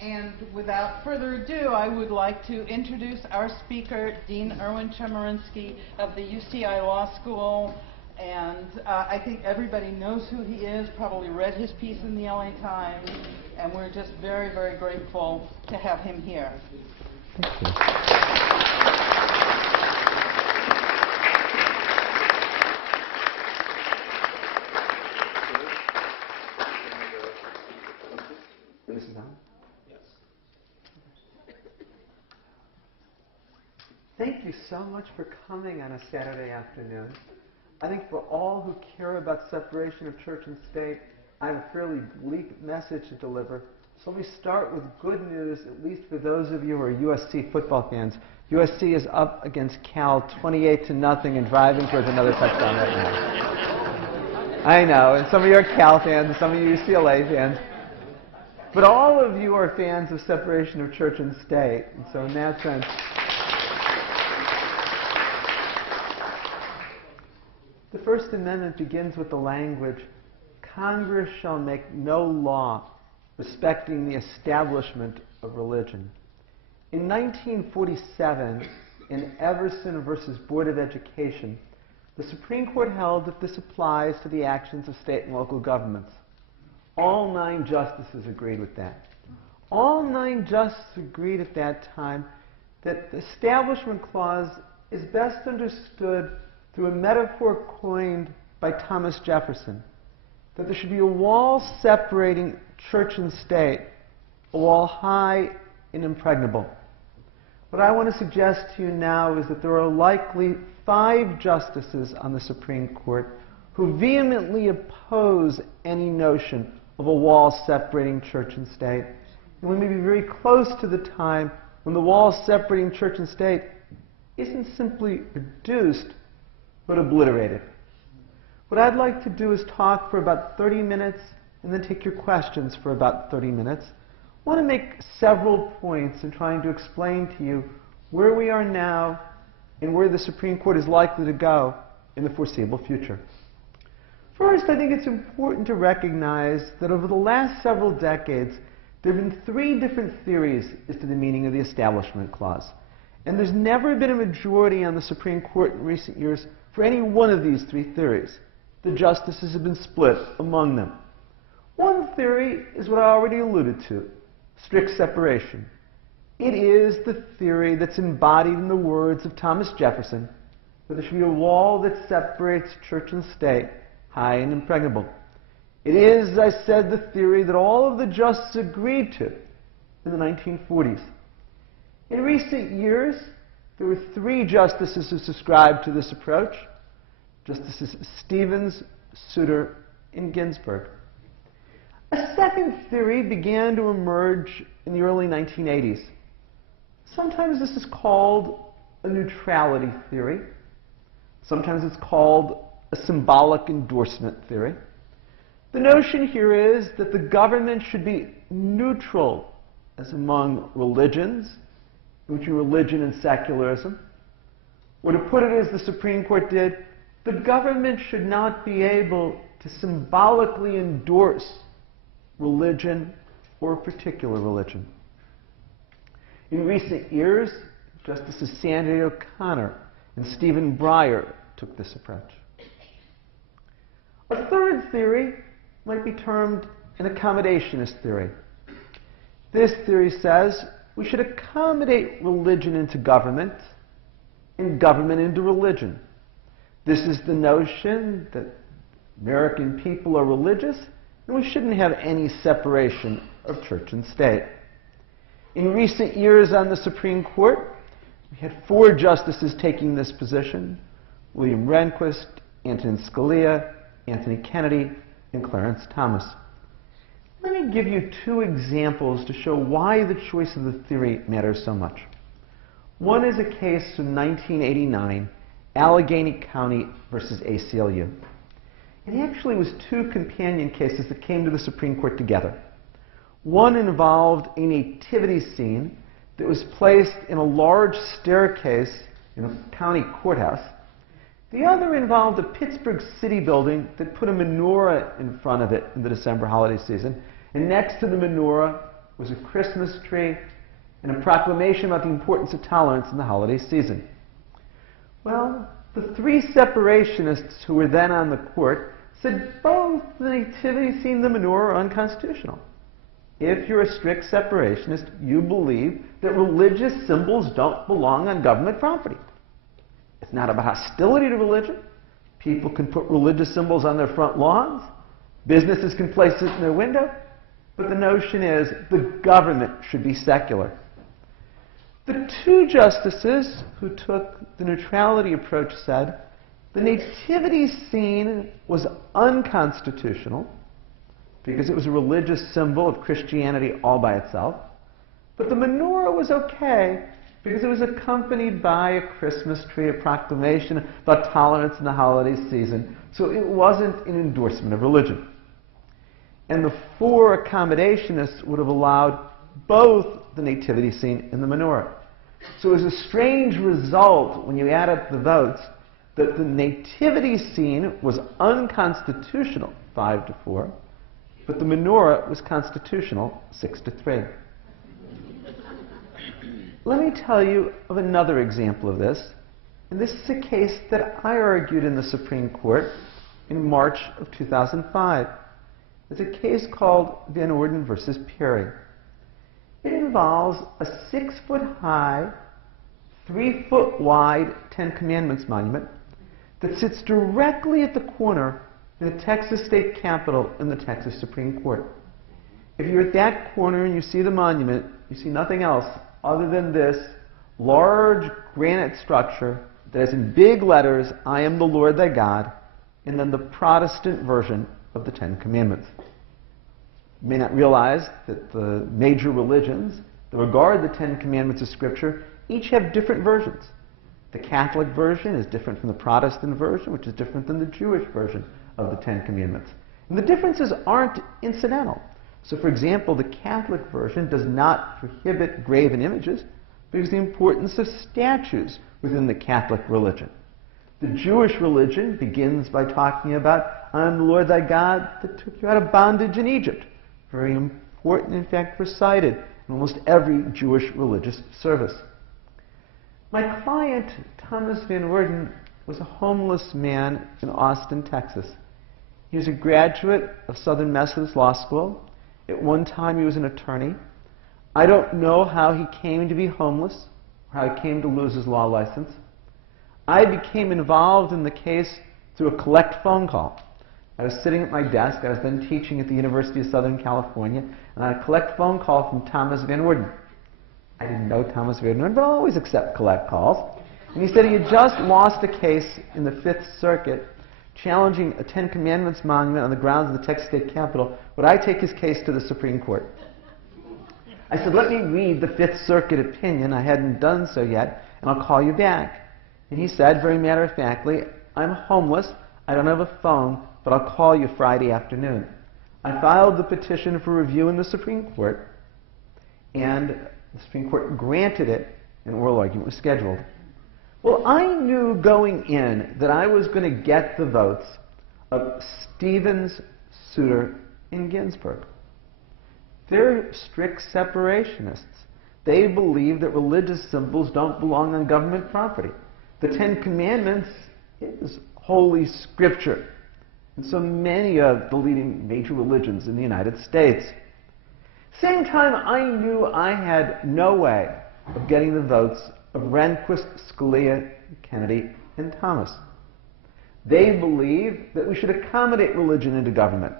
And without further ado, I would like to introduce our speaker, Dean Erwin Chemerinsky of the UCI Law School. And I think everybody knows who he is, probably read his piece in the LA Times, and we're just very, very grateful to have him here. Thank you. This is on? Yes. Thank you so much for coming on a Saturday afternoon. I think for all who care about separation of church and state, I have a fairly bleak message to deliver. So let me start with good news, at least for those of you who are USC football fans. USC is up against Cal 28-0 and driving towards another touchdown right now. I know, and some of you are Cal fans, and some of you are UCLA fans. But all of you are fans of separation of church and state. And so in that sense, the First Amendment begins with the language, Congress shall make no law respecting the establishment of religion. In 1947, in Everson versus Board of Education, the Supreme Court held that this applies to the actions of state and local governments. All 9 justices agreed with that. All 9 justices agreed at that time that the Establishment Clause is best understood through a metaphor coined by Thomas Jefferson, that there should be a wall separating church and state, a wall high and impregnable. What I want to suggest to you now is that there are likely 5 justices on the Supreme Court who vehemently oppose any notion of a wall separating church and state. And we may be very close to the time when the wall separating church and state isn't simply reduced, but obliterated. What I'd like to do is talk for about 30 minutes and then take your questions for about 30 minutes. I want to make several points in trying to explain to you where we are now and where the Supreme Court is likely to go in the foreseeable future. First, I think it's important to recognize that over the last several decades, there have been 3 different theories as to the meaning of the Establishment Clause. And there's never been a majority on the Supreme Court in recent years for any one of these 3 theories. The justices have been split among them. One theory is what I already alluded to, strict separation. It is the theory that's embodied in the words of Thomas Jefferson, that there should be a wall that separates church and state, high and impregnable. It is, as I said, the theory that all of the justices agreed to in the 1940s. In recent years, there were 3 justices who subscribed to this approach, Justices Stevens, Souter, and Ginsburg. A second theory began to emerge in the early 1980s. Sometimes this is called a neutrality theory. Sometimes it's called a symbolic endorsement theory. The notion here is that the government should be neutral as among religions, between religion and secularism. Or to put it as the Supreme Court did, the government should not be able to symbolically endorse religion or a particular religion. In recent years, Justices Sandra O'Connor and Stephen Breyer took this approach. A third theory might be termed an accommodationist theory. This theory says we should accommodate religion into government and government into religion. This is the notion that American people are religious and we shouldn't have any separation of church and state. In recent years on the Supreme Court, we had 4 justices taking this position: William Rehnquist, Antonin Scalia, Anthony Kennedy, and Clarence Thomas. Let me give you 2 examples to show why the choice of the theory matters so much. One is a case from 1989, Allegheny County versus ACLU. It actually was 2 companion cases that came to the Supreme Court together. One involved a nativity scene that was placed in a large staircase in a county courthouse. The other involved a Pittsburgh city building that put a menorah in front of it in the December holiday season, and next to the menorah was a Christmas tree and a proclamation about the importance of tolerance in the holiday season. Well, the three separationists who were then on the court said both the nativity scene and the menorah are unconstitutional. If you're a strict separationist, you believe that religious symbols don't belong on government property. It's not about hostility to religion. People can put religious symbols on their front lawns. Businesses can place it in their window. But the notion is the government should be secular. The two justices who took the neutrality approach said the nativity scene was unconstitutional because it was a religious symbol of Christianity all by itself. But the menorah was okay because it was accompanied by a Christmas tree, a proclamation about tolerance in the holiday season. So it wasn't an endorsement of religion. And the four accommodationists would have allowed both the nativity scene and the menorah. So it was a strange result when you add up the votes that the nativity scene was unconstitutional, 5-4, but the menorah was constitutional, 6-3. Let me tell you of another example of this, and this is a case that I argued in the Supreme Court in March of 2005. It's a case called Van Orden versus Perry. It involves a 6-foot-high, 3-foot-wide Ten Commandments monument that sits directly at the corner in the Texas State Capitol in the Texas Supreme Court. If you're at that corner and you see the monument, you see nothing else other than this large granite structure that has in big letters, "I am the Lord thy God," and then the Protestant version of the Ten Commandments. You may not realize that the major religions that regard the Ten Commandments as Scripture each have different versions. The Catholic version is different from the Protestant version, which is different than the Jewish version of the Ten Commandments. And the differences aren't incidental. So, for example, the Catholic version does not prohibit graven images because of the importance of statues within the Catholic religion. The Jewish religion begins by talking about, "I am the Lord thy God that took you out of bondage in Egypt." Very important, in fact, recited in almost every Jewish religious service. My client, Thomas Van Orden, was a homeless man in Austin, Texas. He was a graduate of Southern Methodist Law School. At one time, he was an attorney. I don't know how he came to be homeless or how he came to lose his law license. I became involved in the case through a collect phone call. I was sitting at my desk. I was then teaching at the University of Southern California, and I had a collect phone call from Thomas Van Orden. I didn't know Thomas Van Orden, but I always accept collect calls. And he said he had just lost a case in the Fifth Circuit challenging a Ten Commandments monument on the grounds of the Texas State Capitol. Would I take his case to the Supreme Court? I said, "Let me read the Fifth Circuit opinion." I hadn't done so yet, "and I'll call you back." And he said, very matter-of-factly, "I'm homeless. I don't have a phone, but I'll call you Friday afternoon." I filed the petition for review in the Supreme Court, and the Supreme Court granted it. An oral argument was scheduled. Well, I knew going in that I was going to get the votes of Stevens, Souter, and Ginsburg. They're strict separationists. They believe that religious symbols don't belong on government property. The Ten Commandments is Holy Scripture. And so many of the leading major religions in the United States. Same time, I knew I had no way of getting the votes of Rehnquist, Scalia, Kennedy, and Thomas. They believe that we should accommodate religion into government.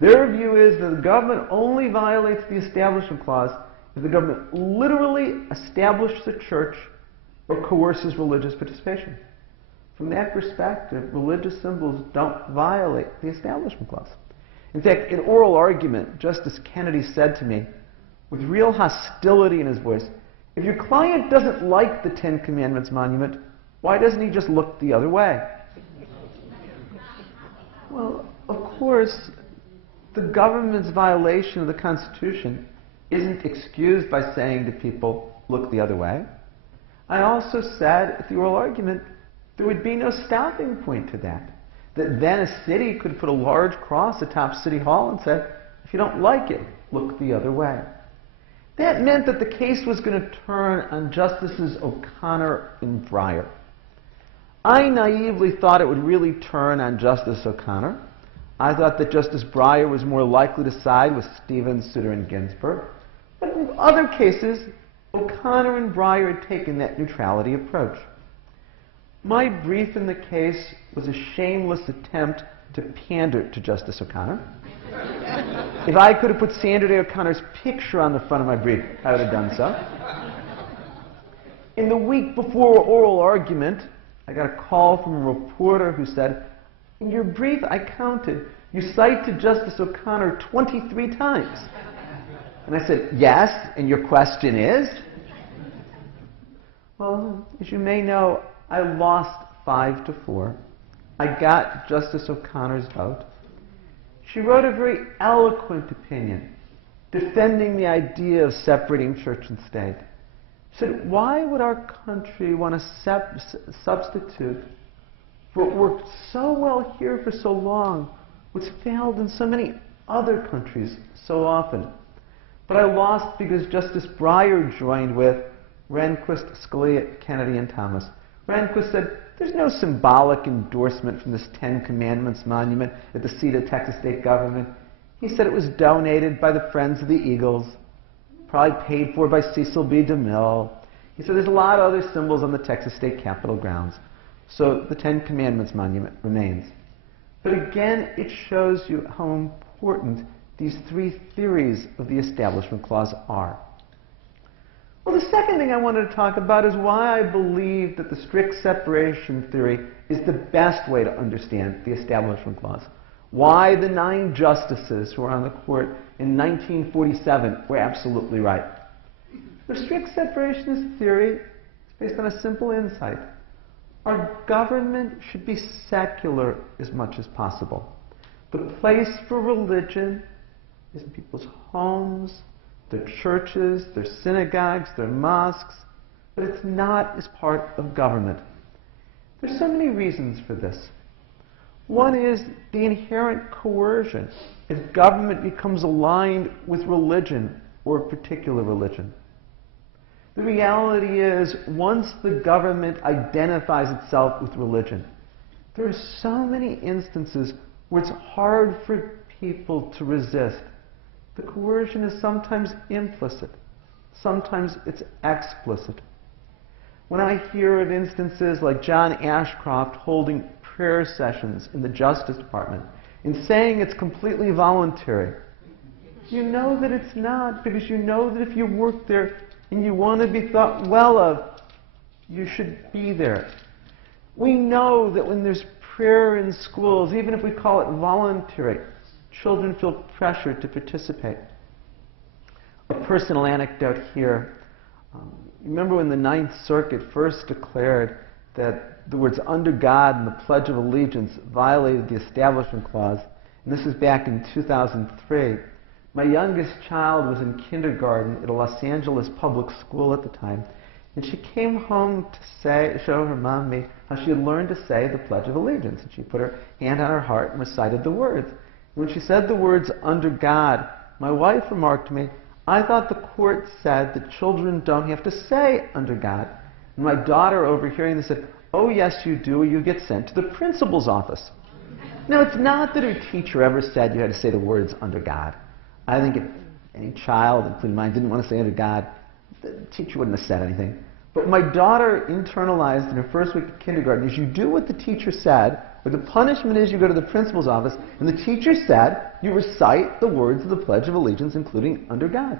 Their view is that the government only violates the Establishment Clause if the government literally establishes a church or coerces religious participation. From that perspective, religious symbols don't violate the Establishment Clause. In fact, in oral argument, Justice Kennedy said to me, with real hostility in his voice, "If your client doesn't like the Ten Commandments monument, why doesn't he just look the other way?" Well, of course, the government's violation of the Constitution isn't excused by saying to people, "Look the other way." I also said at the oral argument there would be no stopping point to that. That then a city could put a large cross atop City Hall and say, "If you don't like it, look the other way." That meant that the case was going to turn on Justices O'Connor and Breyer. I naively thought it would really turn on Justice O'Connor. I thought that Justice Breyer was more likely to side with Stevens, Souter, and Ginsburg. But in other cases, O'Connor and Breyer had taken that neutrality approach. My brief in the case was a shameless attempt to pander to Justice O'Connor. If I could have put Sandra Day O'Connor's picture on the front of my brief, I would have done so. In the week before oral argument, I got a call from a reporter who said, "In your brief, I counted, you cite to Justice O'Connor 23 times. And I said, "Yes, and your question is?" Well, as you may know, I lost 5-4. I got Justice O'Connor's vote. She wrote a very eloquent opinion defending the idea of separating church and state. She said, why would our country want to substitute for what worked so well here for so long, what's failed in so many other countries so often? But I lost because Justice Breyer joined with Rehnquist, Scalia, Kennedy, and Thomas. Rehnquist said, there's no symbolic endorsement from this Ten Commandments monument at the seat of Texas state government. He said it was donated by the Friends of the Eagles, probably paid for by Cecil B. DeMille. He said there's a lot of other symbols on the Texas state capitol grounds. So the Ten Commandments monument remains. But again, it shows you how important these three theories of the Establishment Clause are. Well, the second thing I wanted to talk about is why I believe that the strict separation theory is the best way to understand the Establishment Clause. Why the 9 justices who were on the court in 1947 were absolutely right. The strict separationist theory is based on a simple insight. Our government should be secular as much as possible. The place for religion is in people's homes, their churches, their synagogues, their mosques, but it's not as part of government. There's so many reasons for this. One is the inherent coercion if government becomes aligned with religion or a particular religion. The reality is, once the government identifies itself with religion, there are so many instances where it's hard for people to resist. The coercion is sometimes implicit, sometimes it's explicit. When I hear of instances like John Ashcroft holding prayer sessions in the Justice Department and saying it's completely voluntary, you know that it's not, because you know that if you work there and you want to be thought well of, you should be there. We know that when there's prayer in schools, even if we call it voluntary, children feel pressured to participate. A personal anecdote here. Remember when the Ninth Circuit first declared that the words "under God" in the Pledge of Allegiance violated the Establishment Clause, and this was back in 2003. My youngest child was in kindergarten at a Los Angeles public school at the time, and she came home to show her mom and me how she had learned to say the Pledge of Allegiance. And she put her hand on her heart and recited the words. When she said the words "under God," my wife remarked to me, "I thought the court said that children don't have to say 'under God.'" And my daughter, overhearing this, said, "Oh yes, you do, or you get sent to the principal's office." Now, it's not that her teacher ever said you had to say the words "under God." I think if any child, including mine, didn't want to say "under God," the teacher wouldn't have said anything. But my daughter internalized in her first week of kindergarten is you do what the teacher said, but the punishment is you go to the principal's office, and the teacher said you recite the words of the Pledge of Allegiance, including "under God."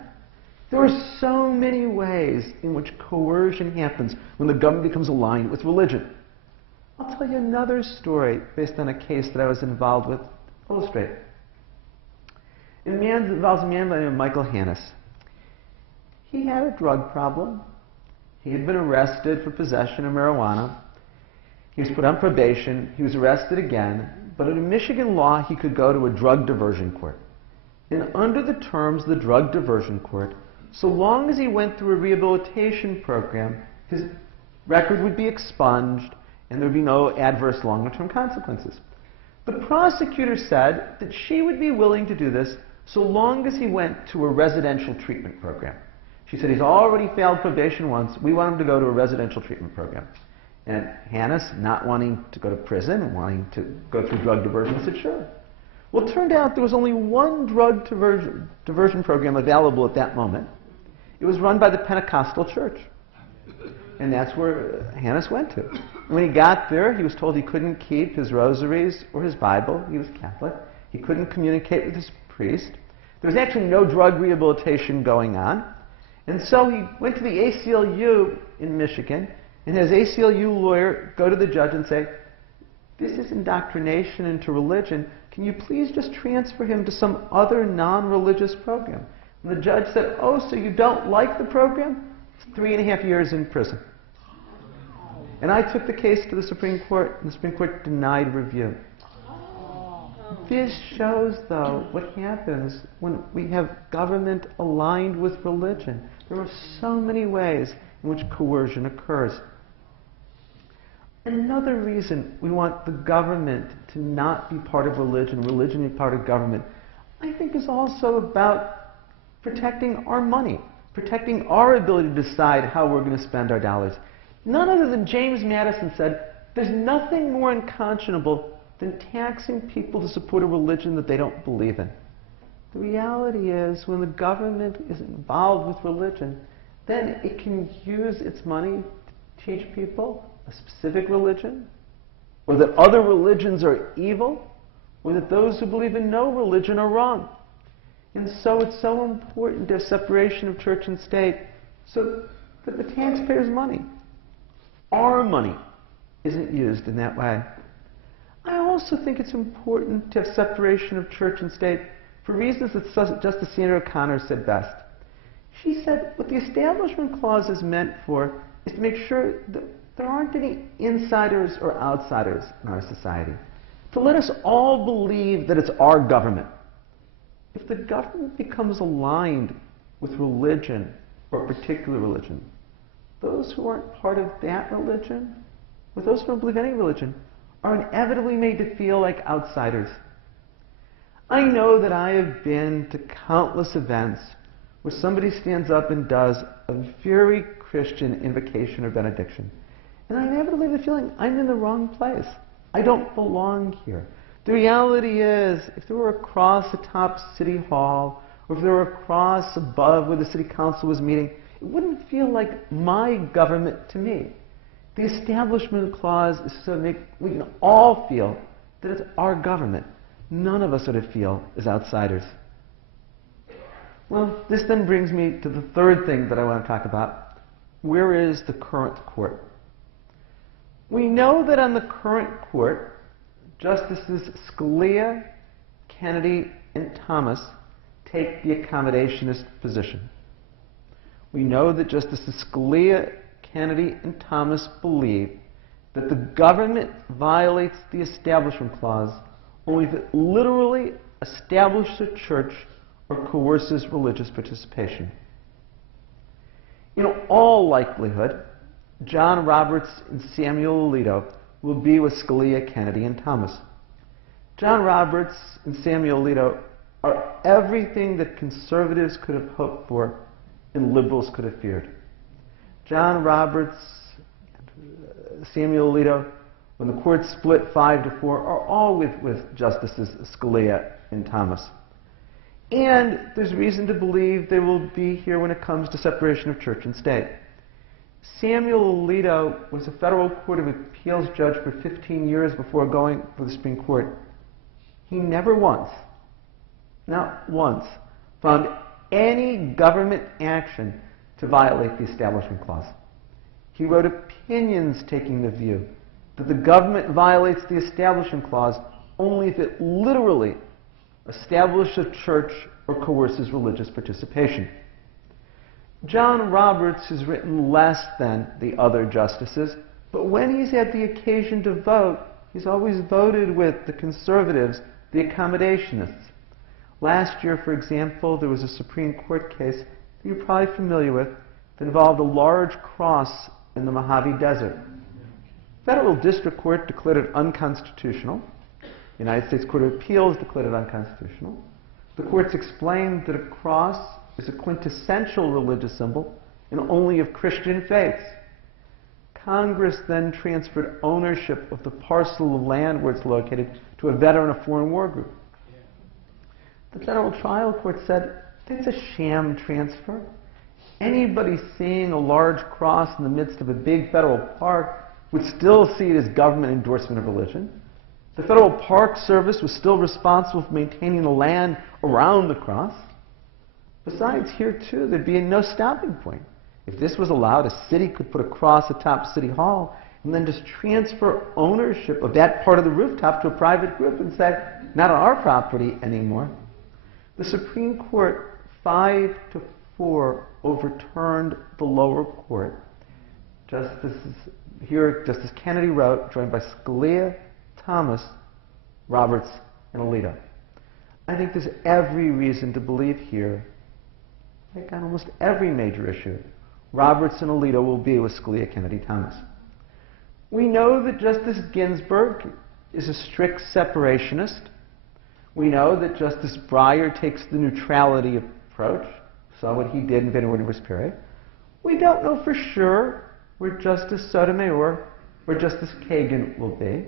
There are so many ways in which coercion happens when the government becomes aligned with religion. I'll tell you another story based on a case that I was involved with to illustrate. It involves a man by the name of Michael Hannes. He had a drug problem. He had been arrested for possession of marijuana. He was put on probation. He was arrested again. But under Michigan law, he could go to a drug diversion court. And under the terms of the drug diversion court, so long as he went through a rehabilitation program, his record would be expunged and there would be no adverse longer-term consequences. The prosecutor said that she would be willing to do this so long as he went to a residential treatment program. She said, he's already failed probation once. We want him to go to a residential treatment program. And Hannes, not wanting to go to prison, wanting to go through drug diversion, said, sure. Well, it turned out there was only one drug diversion program available at that moment. It was run by the Pentecostal church. And that's where Hannes went to. When he got there, he was told he couldn't keep his rosaries or his Bible. He was Catholic. He couldn't communicate with his priest. There was actually no drug rehabilitation going on. And so he went to the ACLU in Michigan, and his ACLU lawyer go to the judge and say, this is indoctrination into religion. Can you please just transfer him to some other non-religious program? And the judge said, oh, so you don't like the program? It's 3.5 years in prison. And I took the case to the Supreme Court, and the Supreme Court denied review. This shows, though, what happens when we have government aligned with religion. There are so many ways in which coercion occurs. Another reason we want the government to not be part of religion, religion be part of government, I think is also about protecting our money, protecting our ability to decide how we're going to spend our dollars. None other than James Madison said, there's nothing more unconscionable than taxing people to support a religion that they don't believe in. The reality is, when the government is involved with religion, then it can use its money to teach people a specific religion, or that other religions are evil, or that those who believe in no religion are wrong. And so it's so important to have separation of church and state, so that the taxpayers' money, our money, isn't used in that way. I also think it's important to have separation of church and state for reasons that Justice Sandra O'Connor said best. She said what the Establishment Clause is meant for is to make sure that there aren't any insiders or outsiders in our society. To let us all believe that it's our government. If the government becomes aligned with religion or a particular religion, those who aren't part of that religion, or those who don't believe any religion, are inevitably made to feel like outsiders. I know that I have been to countless events where somebody stands up and does a very Christian invocation or benediction. And I inevitably have the feeling I'm in the wrong place. I don't belong here. The reality is, if there were a cross atop City Hall, or if there were a cross above where the City Council was meeting, it wouldn't feel like my government to me. The Establishment Clause is so that we can all feel that it's our government. None of us ought to feel as outsiders. Well, this then brings me to the third thing that I want to talk about. Where is the current court? We know that on the current court, Justices Scalia, Kennedy, and Thomas take the accommodationist position. We know that Justices Scalia, Kennedy, and Thomas believe that the government violates the Establishment Clause only if it literally establishes a church or coerces religious participation. In all likelihood, John Roberts and Samuel Alito will be with Scalia, Kennedy, and Thomas. John Roberts and Samuel Alito are everything that conservatives could have hoped for and liberals could have feared. John Roberts, Samuel Alito, when the court split 5-4, are all with Justices Scalia and Thomas. And there's reason to believe they will be here when it comes to separation of church and state. Samuel Alito was a federal court of appeals judge for 15 years before going for the Supreme Court. He never once, not once, found any government action to violate the Establishment Clause. He wrote opinions taking the view that the government violates the Establishment Clause only if it literally establishes a church or coerces religious participation. John Roberts has written less than the other justices, but when he's had the occasion to vote, he's always voted with the conservatives, the accommodationists. Last year, for example, there was a Supreme Court case that you're probably familiar with that involved a large cross in the Mojave Desert. Federal District Court declared it unconstitutional. The United States Court of Appeals declared it unconstitutional. The courts explained that a cross is a quintessential religious symbol and only of Christian faiths. Congress then transferred ownership of the parcel of land where it's located to a veteran of foreign war group. The federal trial court said, it's a sham transfer. Anybody seeing a large cross in the midst of a big federal park would still see it as government endorsement of religion. The Federal Park Service was still responsible for maintaining the land around the cross. Besides, here too, there'd be no stopping point. If this was allowed, a city could put a cross atop City Hall and then just transfer ownership of that part of the rooftop to a private group and say, not on our property anymore. The Supreme Court, 5-4, overturned the lower court. Justice Kennedy wrote, joined by Scalia, Thomas, Roberts, and Alito. I think there's every reason to believe here, like on almost every major issue, Roberts and Alito will be with Scalia, Kennedy, Thomas. We know that Justice Ginsburg is a strict separationist. We know that Justice Breyer takes the neutrality approach, saw what he did in Vanderwilliams period. We don't know for sure where Justice Sotomayor or Justice Kagan will be.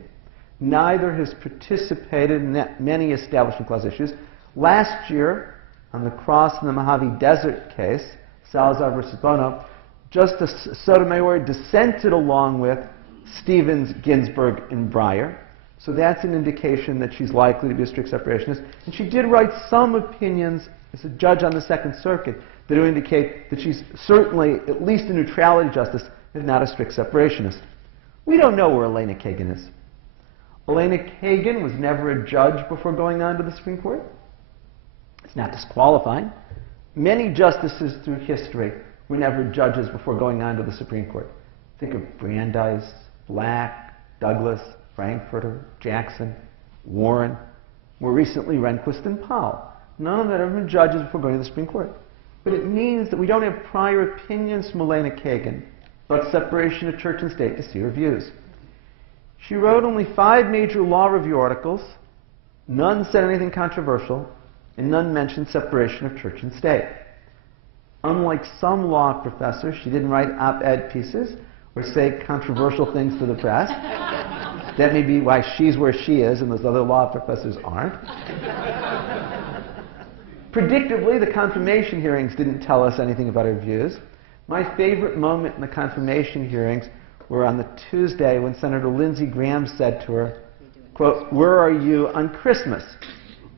Neither has participated in that many Establishment Clause issues. Last year, on the Cross and the Mojave Desert case, Salazar versus Bono, Justice Sotomayor dissented along with Stevens, Ginsburg, and Breyer. So that's an indication that she's likely to be a strict separationist. And she did write some opinions as a judge on the Second Circuit that would indicate that she's certainly at least a neutrality justice, if not a strict separationist. We don't know where Elena Kagan is. Elena Kagan was never a judge before going on to the Supreme Court. It's not disqualifying. Many justices through history were never judges before going on to the Supreme Court. Think of Brandeis, Black, Douglas, Frankfurter, Jackson, Warren, more recently Rehnquist and Powell. None of them have ever been judges before going to the Supreme Court. But it means that we don't have prior opinions from Elena Kagan about separation of church and state to see her views. She wrote only 5 major law review articles. None said anything controversial, and none mentioned separation of church and state. Unlike some law professors, she didn't write op-ed pieces or say controversial things to the press. That may be why she's where she is and those other law professors aren't. Predictably, the confirmation hearings didn't tell us anything about her views. My favorite moment in the confirmation hearings were on the Tuesday when Senator Lindsey Graham said to her, quote, "Where are you on Christmas?"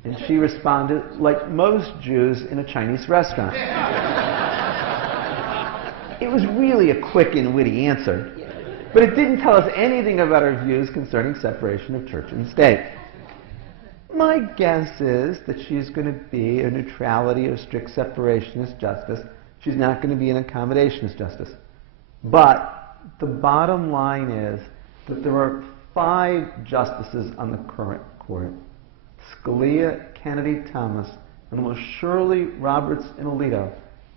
And she responded, like most Jews in a Chinese restaurant. It was really a quick and witty answer, but it didn't tell us anything about her views concerning separation of church and state. My guess is that she's going to be a neutrality or strict separationist justice. She's not going to be an accommodationist justice. But the bottom line is that there are 5 justices on the current court: Scalia, Kennedy, Thomas, and most surely Roberts and Alito,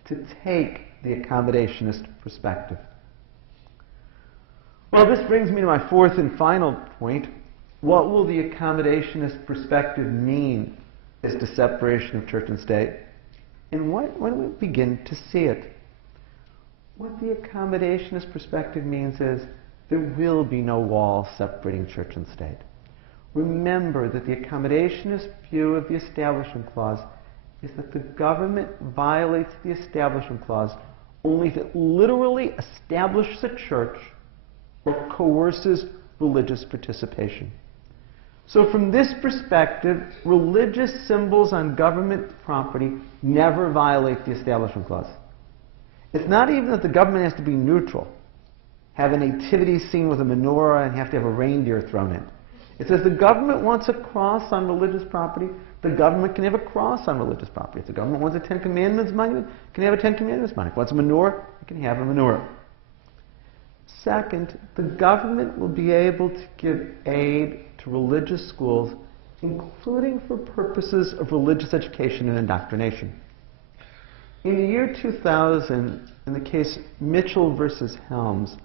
to take the accommodationist perspective. Well, this brings me to my 4th and final point. What will the accommodationist perspective mean as to separation of church and state? And when do we begin to see it? What the accommodationist perspective means is there will be no wall separating church and state. Remember that the accommodationist view of the Establishment Clause is that the government violates the Establishment Clause only if it literally establishes a church or coerces religious participation. So from this perspective, religious symbols on government property never violate the Establishment Clause. It's not even that the government has to be neutral, have a nativity scene with a menorah and have to have a reindeer thrown in. It says the government wants a cross on religious property, the government can have a cross on religious property. If the government wants a 10 Commandments monument, it can have a 10 Commandments monument. If it wants a menorah, it can have a menorah. Second, the government will be able to give aid to religious schools, including for purposes of religious education and indoctrination. In the year 2000, in the case Mitchell versus Helms,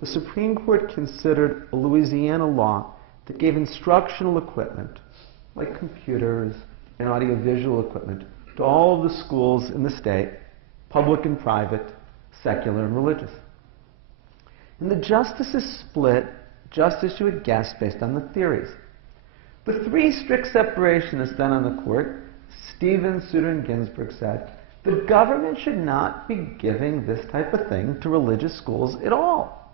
the Supreme Court considered a Louisiana law that gave instructional equipment, like computers and audiovisual equipment, to all of the schools in the state public and private, secular and religious. And the justices split, just as you would guess, based on the theories. The three strict separationists then on the court, Stevens, Souter, and Ginsburg, said the government should not be giving this type of thing to religious schools at all.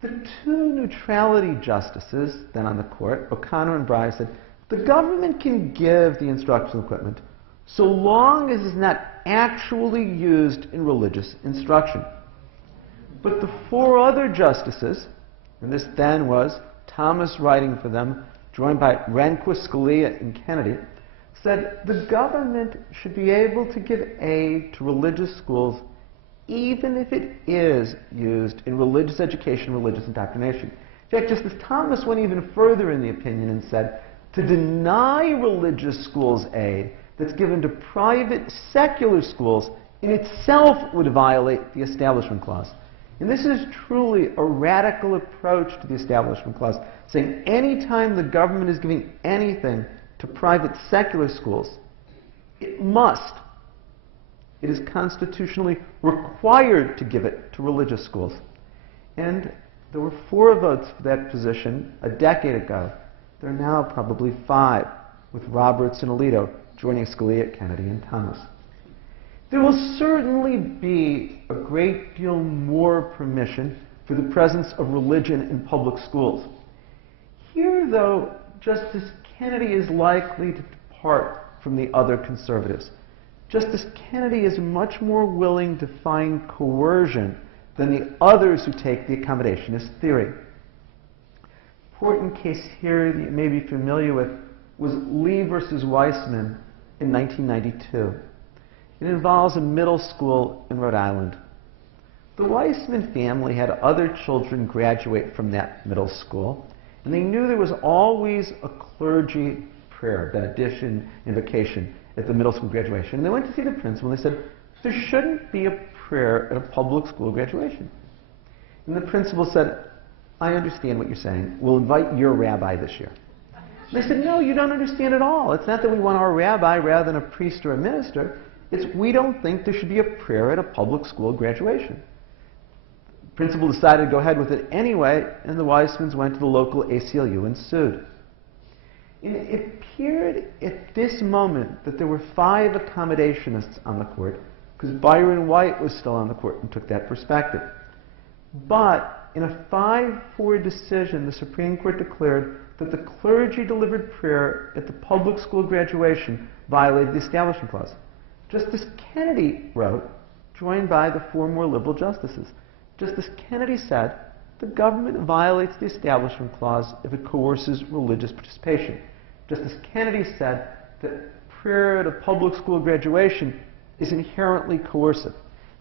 The two neutrality justices then on the court, O'Connor and Breyer, said the government can give the instructional equipment so long as it's not actually used in religious instruction. But the four other justices, and this then was Thomas writing for them, joined by Rehnquist, Scalia, and Kennedy, said the government should be able to give aid to religious schools even if it is used in religious education, religious indoctrination. In fact, Justice Thomas went even further in the opinion and said to deny religious schools aid that's given to private secular schools in itself would violate the Establishment Clause. And this is truly a radical approach to the Establishment Clause, saying any time the government is giving anything to private secular schools, it is constitutionally required to give it to religious schools. And there were 4 votes for that position a decade ago. There are now probably 5, with Roberts and Alito joining Scalia, Kennedy, and Thomas. There will certainly be a great deal more permission for the presence of religion in public schools. Here, though, Justice Kennedy is likely to depart from the other conservatives. Justice Kennedy is much more willing to find coercion than the others who take the accommodationist theory. Important case here that you may be familiar with was Lee versus Weissman in 1992. It involves a middle school in Rhode Island. The Weissman family had other children graduate from that middle school, and they knew there was always a clergy prayer, benediction, invocation at the middle school graduation. And they went to see the principal and they said, there shouldn't be a prayer at a public school graduation. And the principal said, I understand what you're saying. We'll invite your rabbi this year. And they said, no, you don't understand at all. It's not that we want our rabbi rather than a priest or a minister. It's we don't think there should be a prayer at a public school graduation. The principal decided to go ahead with it anyway, and the Weissmans went to the local ACLU and sued. It appeared at this moment that there were 5 accommodationists on the court, because Byron White was still on the court and took that perspective. But in a 5-4 decision, the Supreme Court declared that the clergy-delivered prayer at the public school graduation violated the Establishment Clause. Justice Kennedy wrote, joined by the 4 more liberal justices. Justice Kennedy said, the government violates the Establishment Clause if it coerces religious participation. Justice Kennedy said that prayer at a public school graduation is inherently coercive.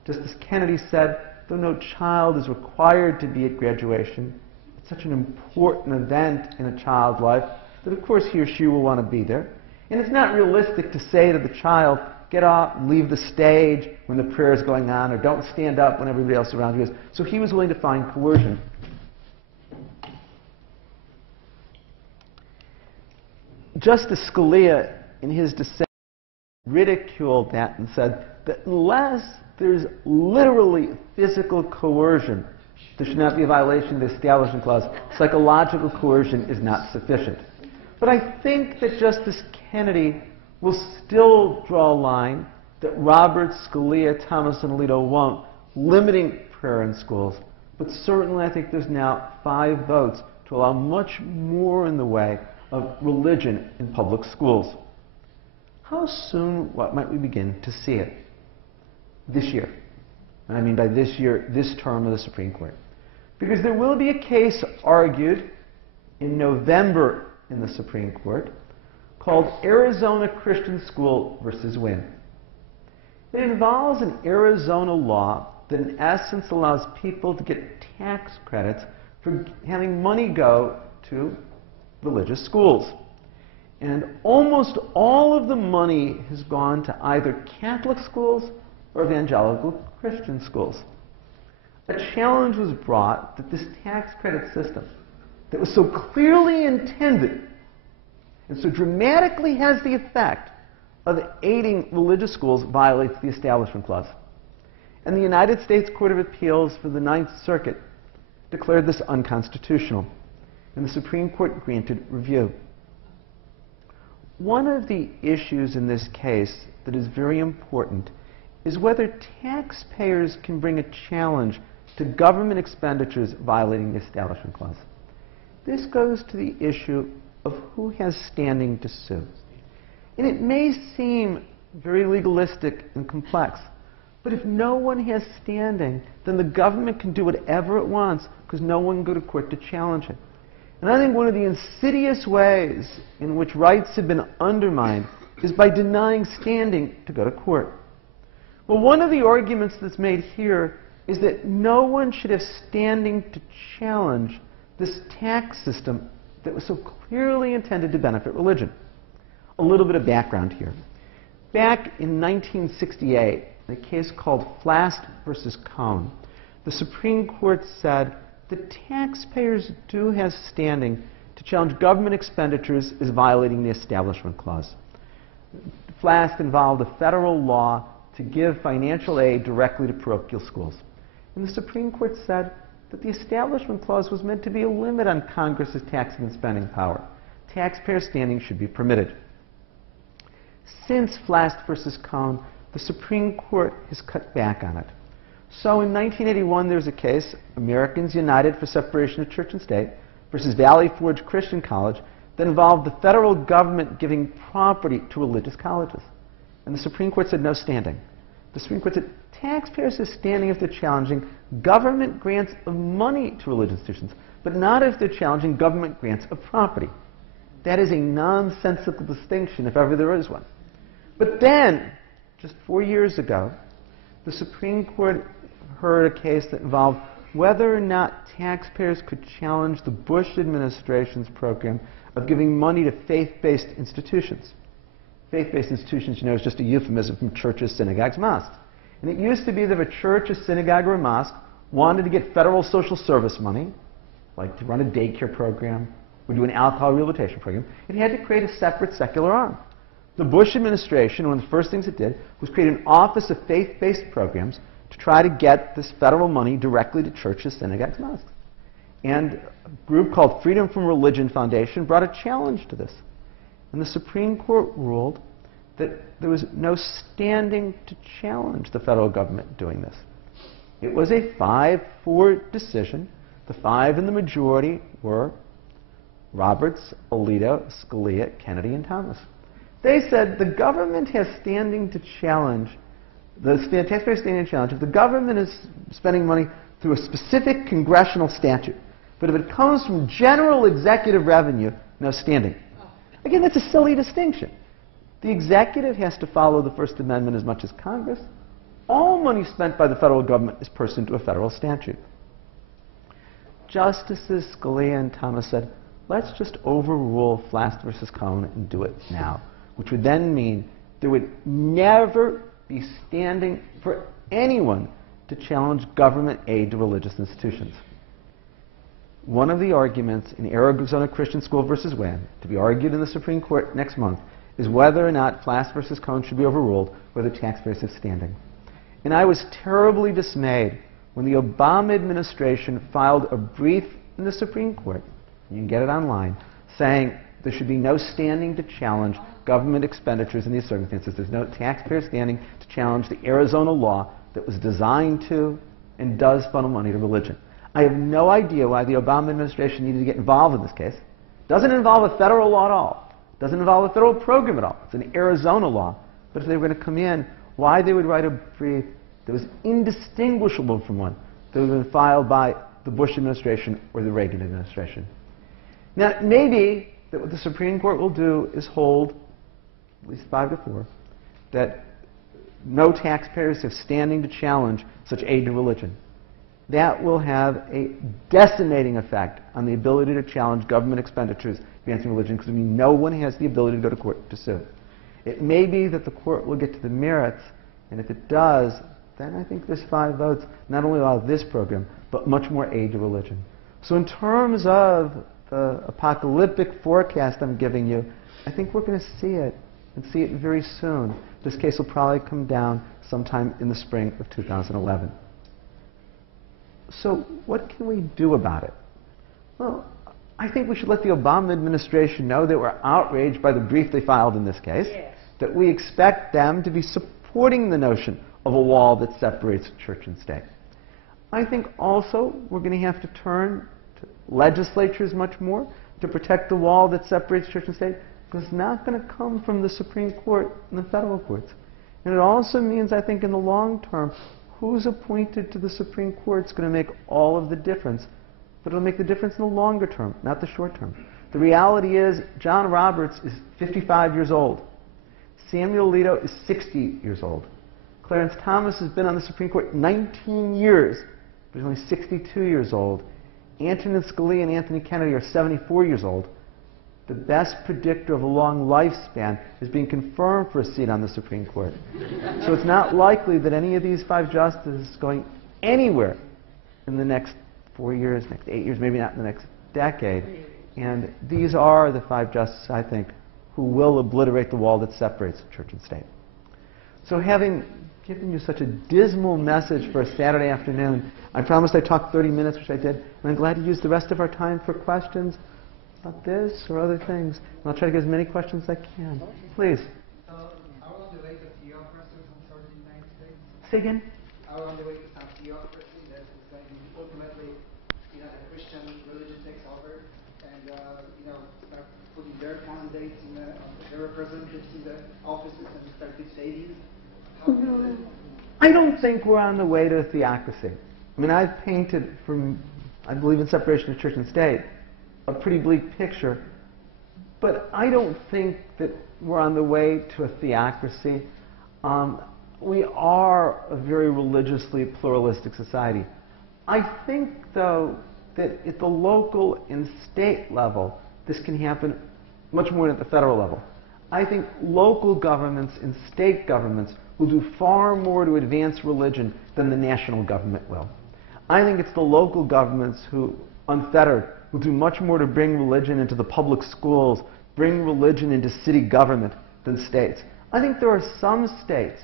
Justice Kennedy said, though no child is required to be at graduation, it's such an important event in a child's life that of course he or she will want to be there. And it's not realistic to say to the child, get off and leave the stage when the prayer is going on, or don't stand up when everybody else around you is. So he was willing to find coercion. Justice Scalia, in his dissent, ridiculed that and said that unless there's literally physical coercion, there should not be a violation of the Establishment Clause. Psychological coercion is not sufficient. But I think that Justice Kennedy will still draw a line that Roberts, Scalia, Thomas, and Alito won't, limiting prayer in schools. But certainly I think there's now 5 votes to allow much more in the way of religion in public schools. How soon might we begin to see it? This year. And I mean by this year, this term of the Supreme Court. Because there will be a case argued in November in the Supreme Court called Arizona Christian School versus Wynn. It involves an Arizona law that in essence allows people to get tax credits for having money go to religious schools. And almost all of the money has gone to either Catholic schools or evangelical Christian schools. A challenge was brought that this tax credit system that was so clearly intended and so dramatically has the effect of aiding religious schools violates the Establishment Clause. And the United States Court of Appeals for the Ninth Circuit declared this unconstitutional, and the Supreme Court granted review. One of the issues in this case that is very important is whether taxpayers can bring a challenge to government expenditures violating the Establishment Clause. This goes to the issue of who has standing to sue. And it may seem very legalistic and complex, but if no one has standing, then the government can do whatever it wants because no one can go to court to challenge it. And I think one of the insidious ways in which rights have been undermined is by denying standing to go to court. Well, one of the arguments that's made here is that no one should have standing to challenge this tax system that was so clearly intended to benefit religion. A little bit of background here. Back in 1968, in a case called Flast versus Cohn, the Supreme Court said that taxpayers do have standing to challenge government expenditures as violating the Establishment Clause. Flast involved a federal law to give financial aid directly to parochial schools. And the Supreme Court said that the Establishment Clause was meant to be a limit on Congress's taxing and spending power. Taxpayer standing should be permitted. Since Flast versus Cohn, the Supreme Court has cut back on it. So in 1981, there was a case, Americans United for Separation of Church and State versus Valley Forge Christian College, that involved the federal government giving property to religious colleges. And the Supreme Court said no standing. The Supreme Court said taxpayers have standing if they're challenging government grants of money to religious institutions, but not if they're challenging government grants of property. That is a nonsensical distinction, if ever there is one. But then, just 4 years ago, the Supreme Court heard a case that involved whether or not taxpayers could challenge the Bush administration's program of giving money to faith-based institutions. Faith-based institutions, you know, is just a euphemism from churches, synagogues, mosques. And it used to be that if a church, a synagogue, or a mosque wanted to get federal social service money, like to run a daycare program or do an alcohol rehabilitation program, it had to create a separate secular arm. The Bush administration, one of the first things it did, was create an Office of Faith-Based Programs to try to get this federal money directly to churches, synagogues, mosques. And a group called Freedom from Religion Foundation brought a challenge to this. And the Supreme Court ruled that there was no standing to challenge the federal government doing this. It was a 5-4 decision. The 5 in the majority were Roberts, Alito, Scalia, Kennedy, and Thomas. They said the government has standing to challenge, the taxpayer standing to challenge, if the government is spending money through a specific congressional statute. But if it comes from general executive revenue, no standing. Again, that's a silly distinction. The executive has to follow the First Amendment as much as Congress. All money spent by the federal government is pursuant to a federal statute. Justices Scalia and Thomas said, let's just overrule Flast versus Cohn and do it now, which would then mean there would never be standing for anyone to challenge government aid to religious institutions. One of the arguments in Arizona Christian School versus Wynn, to be argued in the Supreme Court next month, is whether or not Flast versus Cohn should be overruled, whether taxpayers have standing. And I was terribly dismayed when the Obama administration filed a brief in the Supreme Court, you can get it online, saying there should be no standing to challenge government expenditures in these circumstances. There's no taxpayer standing to challenge the Arizona law that was designed to and does funnel money to religion. I have no idea why the Obama administration needed to get involved in this case. It doesn't involve a federal law at all. It doesn't involve a federal program at all. It's an Arizona law. But if they were going to come in, why they would write a brief that was indistinguishable from one that would have been filed by the Bush administration or the Reagan administration. Now, maybe that what the Supreme Court will do is hold, at least 5-4, that no taxpayers have standing to challenge such aid to religion. That will have a decimating effect on the ability to challenge government expenditures advancing religion, because no one has the ability to go to court to sue. It may be that the court will get to the merits, and if it does, then I think this 5 votes not only allow this program, but much more aid to religion. So in terms of the apocalyptic forecast I'm giving you, I think we're going to see it. and see it very soon. This case will probably come down sometime in the spring of 2011. So what can we do about it? Well, I think we should let the Obama administration know that we're outraged by the brief they filed in this case, Yes. that we expect them to be supporting the notion of a wall that separates church and state. I think also we're going to have to turn to legislatures much more to protect the wall that separates church and state, because it's not going to come from the Supreme Court and the federal courts. And it also means, I think, in the long term, who's appointed to the Supreme Court is going to make all of the difference. But it'll make the difference in the longer term, not the short term. The reality is, John Roberts is 55 years old. Samuel Alito is 60 years old. Clarence Thomas has been on the Supreme Court 19 years, but he's only 62 years old. Antonin Scalia and Anthony Kennedy are 74 years old. The best predictor of a long lifespan is being confirmed for a seat on the Supreme Court. So it's not likely that any of these 5 justices is going anywhere in the next 4 years, next 8 years, maybe not in the next decade. And these are the 5 justices, I think, who will obliterate the wall that separates church and state. So having given you such a dismal message for a Saturday afternoon, I promised I'd talk 30 minutes, which I did, and I'm glad to use the rest of our time for questions about this or other things. And I'll try to get as many questions as I can. Please. How long the way to theocracy from church in the United States? Say again? How long the way to some theocracy that is going to be ultimately, the Christian religion takes over and, start putting their candidates in their representatives in the offices and start dictating? I don't think we're on the way to theocracy. I mean, I've painted from, I believe in separation of church and state, a pretty bleak picture. But I don't think that we're on the way to a theocracy. We are a very religiously pluralistic society. I think, though, that at the local and state level, this can happen much more than at the federal level. I think local governments and state governments will do far more to advance religion than the national government will. I think it's the local governments who, unfettered, will do much more to bring religion into the public schools, bring religion into city government than states. I think there are some states,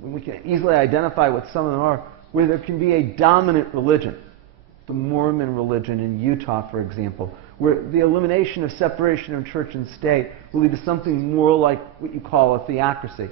we can easily identify what some of them are, where there can be a dominant religion. The Mormon religion in Utah, for example, where the elimination of separation of church and state will lead to something more like what you call a theocracy.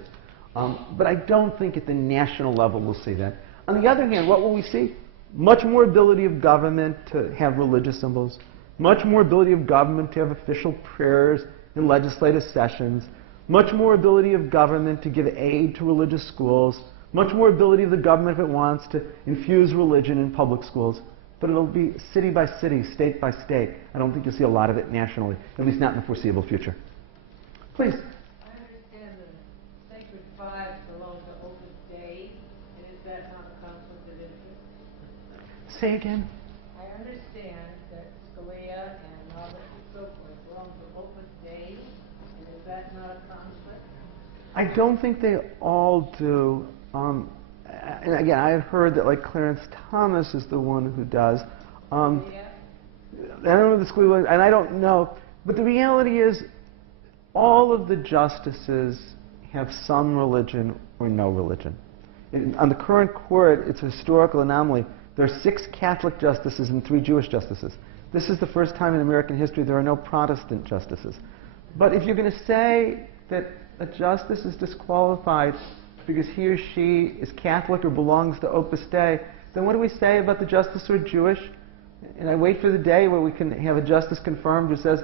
But I don't think at the national level we'll see that. On the other hand, what will we see? Much more ability of government to have religious symbols, much more ability of government to have official prayers in legislative sessions, much more ability of government to give aid to religious schools, much more ability of the government if it wants to infuse religion in public schools. But it'll be city by city, state by state. I don't think you'll see a lot of it nationally, at least not in the foreseeable future. Please. I understand the Sacred Five belong to Opus Dei. Is that not a conflict of interest? Say again. I understand that Scalia and Roberts and so forth belong to Opus Dei. And is that not a conflict? I don't think they all do. And again, I've heard that like Clarence Thomas is the one who does. Yeah. I don't know the school, and I don't know. But the reality is, all of the justices have some religion or no religion. On the current court, it's a historical anomaly. There are 6 Catholic justices and 3 Jewish justices. This is the first time in American history there are no Protestant justices. But if you're going to say that a justice is disqualified because he or she is Catholic or belongs to Opus Dei, then what do we say about the justice who are Jewish? And I wait for the day where we can have a justice confirmed who says,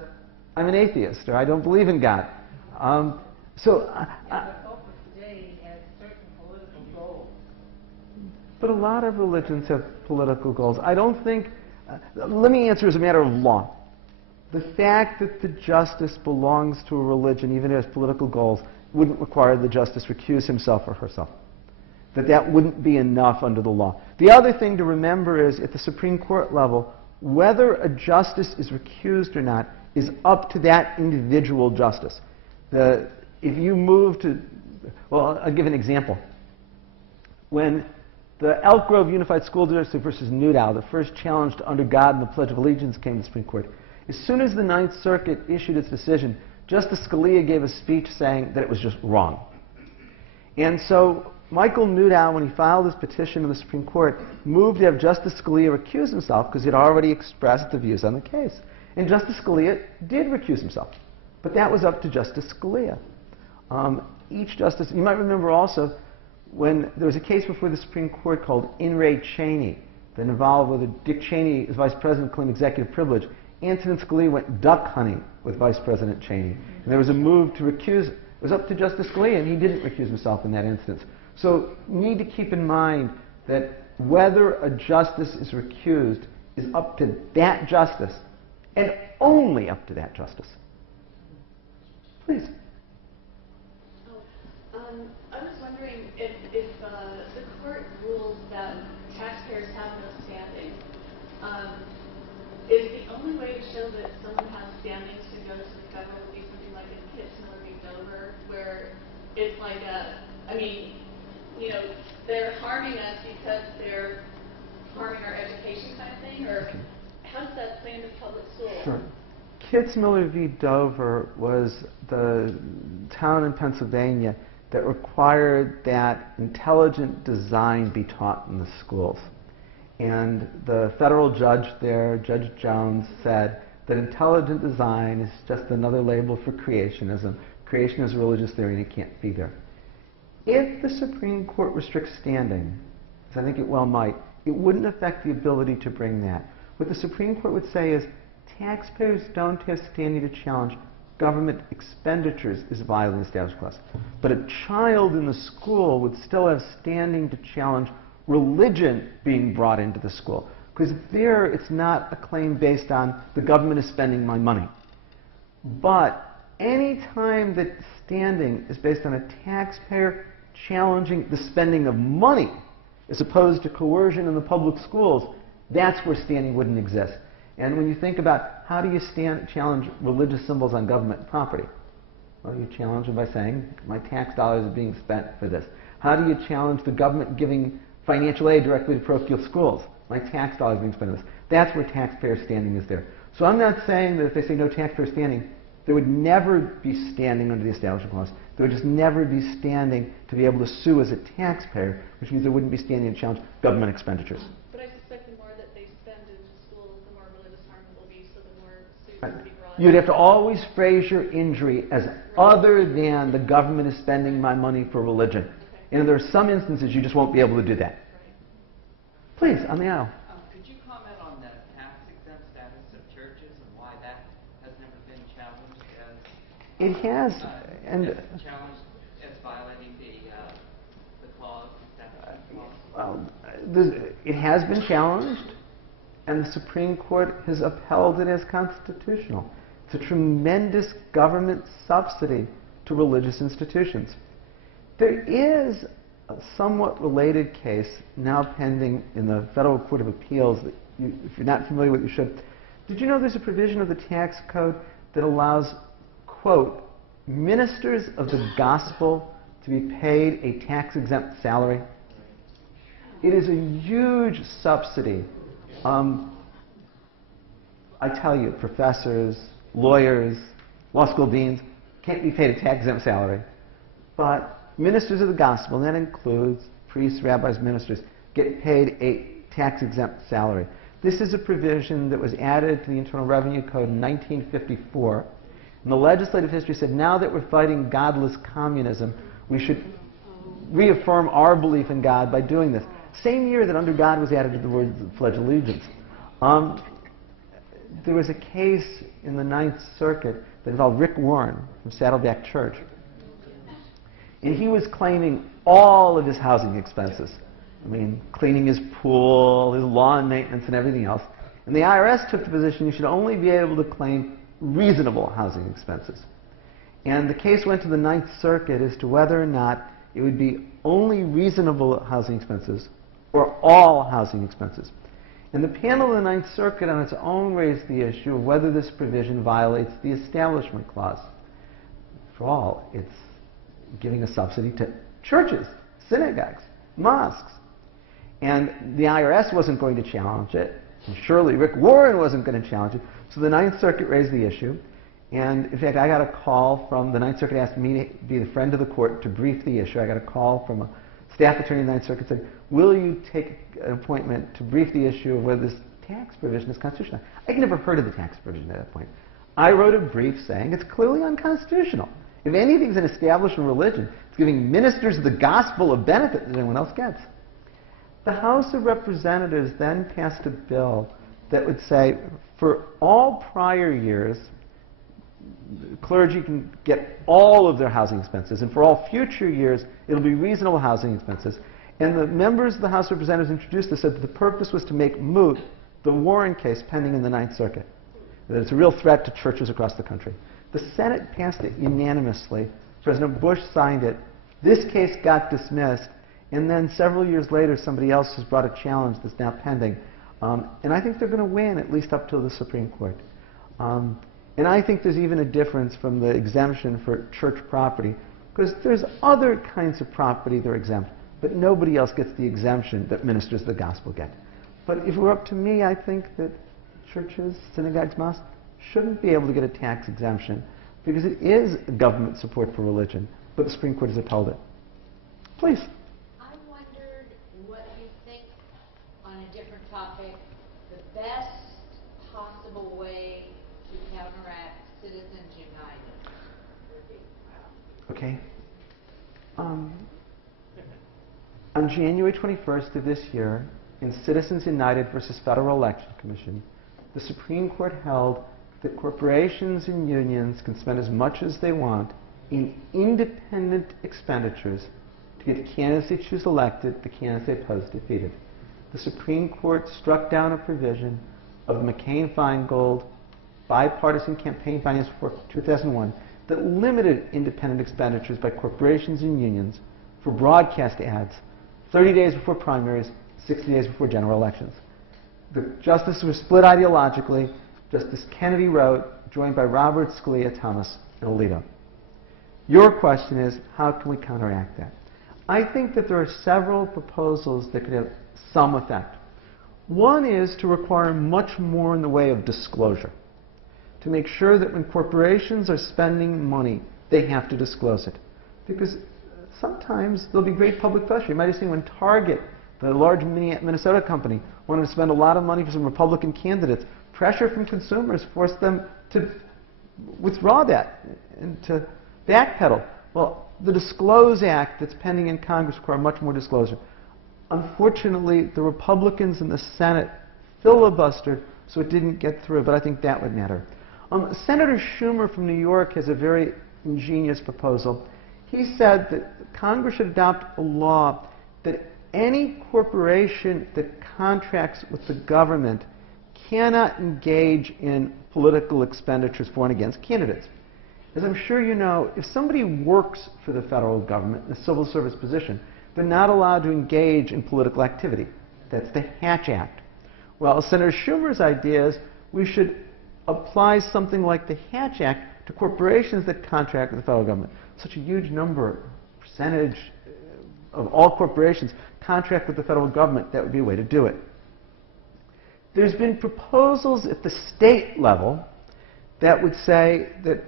I'm an atheist, or I don't believe in God. But Opus Dei has certain political goals. But a lot of religions have political goals. I don't think... let me answer as a matter of law. The fact that the justice belongs to a religion, even if it has political goals, wouldn't require the justice recuse himself or herself. That wouldn't be enough under the law. The other thing to remember is, at the Supreme Court level, whether a justice is recused or not is up to that individual justice. If you move to... Well, I'll give an example. When the Elk Grove Unified School District versus Newdow, the first challenge to Under God and the Pledge of Allegiance came to the Supreme Court, as soon as the Ninth Circuit issued its decision, Justice Scalia gave a speech saying that it was just wrong. And so Michael Newdow, when he filed his petition to the Supreme Court, moved to have Justice Scalia recuse himself because he had already expressed the views on the case. And Justice Scalia did recuse himself. But that was up to Justice Scalia. Each justice, you might remember also, when there was a case before the Supreme Court called In re Cheney that involved whether Dick Cheney, as vice president, claimed executive privilege. Antonin Scalia went duck hunting with Vice President Cheney. And there was a move to recuse. It was up to Justice Scalia, and he didn't recuse himself in that instance. So you need to keep in mind that whether a justice is recused is up to that justice, and only up to that justice. Please. I was wondering if the court rules that taxpayers have no standing, is the only way to show that someone has standing to go to the federal would be something like in Kitchener v. Dover, where it's like they're harming us because they're harming our education kind of thing, or how does that play into public schools? Sure. Kitzmiller v. Dover was the town in Pennsylvania that required that intelligent design be taught in the schools. And the federal judge there, Judge Jones, said that intelligent design is just another label for creationism. Creation is a religious theory and it can't be there. If the Supreme Court restricts standing, as I think it well might, it wouldn't affect the ability to bring that. What the Supreme Court would say is taxpayers don't have standing to challenge government expenditures is violating the Established Clause. But a child in the school would still have standing to challenge religion being brought into the school. Because there, it's not a claim based on the government is spending my money. But any time that standing is based on a taxpayer challenging the spending of money as opposed to coercion in the public schools, that's where standing wouldn't exist. And when you think about how do you challenge religious symbols on government property? Well, you challenge them by saying, my tax dollars are being spent for this. How do you challenge the government giving financial aid directly to parochial schools? My tax dollars are being spent on this. That's where taxpayer standing is there. So I'm not saying that if they say no taxpayer standing, there would never be standing under the Establishment Clause. There would just never be standing to be able to sue as a taxpayer, which means there wouldn't be standing to challenge government expenditures. But I suspect the more that they spend into schools, the more religious harm it will be, so the more suits will be brought. You'd have to always phrase your injury as other than the government is spending my money for religion. Okay. And there are some instances you just won't be able to do that. Right. Please, on the aisle. Could you comment on the tax-exempt status of churches and why that has never been challenged as... It has. Challenged as violating the clause, the statute clause? Well, it has been challenged, and the Supreme Court has upheld it as constitutional. It's a tremendous government subsidy to religious institutions. There is a somewhat related case now pending in the Federal Court of Appeals that if you're not familiar with, you should. Did you know there's a provision of the tax code that allows, quote, ministers of the gospel to be paid a tax-exempt salary? It is a huge subsidy. I tell you, professors, lawyers, law school deans can't be paid a tax-exempt salary. But ministers of the gospel, and that includes priests, rabbis, ministers, get paid a tax-exempt salary. This is a provision that was added to the Internal Revenue Code in 1954. And the legislative history said, now that we're fighting godless communism, we should reaffirm our belief in God by doing this. Same year that under God was added to the word Pledge Allegiance. There was a case in the Ninth Circuit that involved Rick Warren from Saddleback Church. And he was claiming all of his housing expenses. I mean, cleaning his pool, his lawn maintenance, and everything else. And the IRS took the position you should only be able to claim reasonable housing expenses. And the case went to the Ninth Circuit as to whether or not it would be only reasonable housing expenses or all housing expenses. And the panel of the Ninth Circuit on its own raised the issue of whether this provision violates the Establishment Clause. For all, it's giving a subsidy to churches, synagogues, mosques. And the IRS wasn't going to challenge it. And surely Rick Warren wasn't going to challenge it. So the Ninth Circuit raised the issue. And in fact, I got a call from the Ninth Circuit, asked me to be the friend of the court to brief the issue. I got a call from a staff attorney in the Ninth Circuit said, will you take an appointment to brief the issue of whether this tax provision is constitutional? I'd never heard of the tax provision at that point. I wrote a brief saying it's clearly unconstitutional. If anything's an establishment religion, it's giving ministers the gospel of benefit that anyone else gets. The House of Representatives then passed a bill that would say for all prior years, clergy can get all of their housing expenses, and for all future years, it'll be reasonable housing expenses. And the members of the House of Representatives introduced this, said that the purpose was to make moot the Warren case pending in the Ninth Circuit. That it's a real threat to churches across the country. The Senate passed it unanimously. President Bush signed it. This case got dismissed, and then several years later, somebody else has brought a challenge that's now pending. And I think they're going to win, at least up to the Supreme Court. And I think there's even a difference from the exemption for church property, because there's other kinds of property that are exempt, but nobody else gets the exemption that ministers of the gospel get. But if it were up to me, I think that churches, synagogues, mosques shouldn't be able to get a tax exemption because it is government support for religion, but the Supreme Court has upheld it. Please. I wondered what you think, on a different topic, the best possible way to counteract Citizens United would be. Okay. On January 21st of this year, in Citizens United versus Federal Election Commission, the Supreme Court held that corporations and unions can spend as much as they want in independent expenditures to get the candidates they choose elected, the candidates they oppose defeated. The Supreme Court struck down a provision of the McCain-Feingold bipartisan campaign finance report 2001 that limited independent expenditures by corporations and unions for broadcast ads 30 days before primaries, 60 days before general elections. The justices were split ideologically. Justice Kennedy wrote, joined by Robert Scalia, Thomas, and Alito. Your question is, how can we counteract that? I think that there are several proposals that could have some effect. One is to require much more in the way of disclosure, to make sure that when corporations are spending money, they have to disclose it. Because sometimes there'll be great public pressure. You might have seen when Target, the large Minnesota company, wanted to spend a lot of money for some Republican candidates. Pressure from consumers forced them to withdraw that and to backpedal. Well, the Disclose Act that's pending in Congress requires much more disclosure. Unfortunately, the Republicans in the Senate filibustered, so it didn't get through, but I think that would matter. Senator Schumer from New York has a very ingenious proposal. He said that Congress should adopt a law that any corporation that contracts with the government cannot engage in political expenditures for and against candidates. As I'm sure you know, if somebody works for the federal government in a civil service position, they're not allowed to engage in political activity. That's the Hatch Act. Well, Senator Schumer's idea is we should apply something like the Hatch Act to corporations that contract with the federal government. Such a huge percentage of all corporations contract with the federal government, that would be a way to do it. There's been proposals at the state level that would say that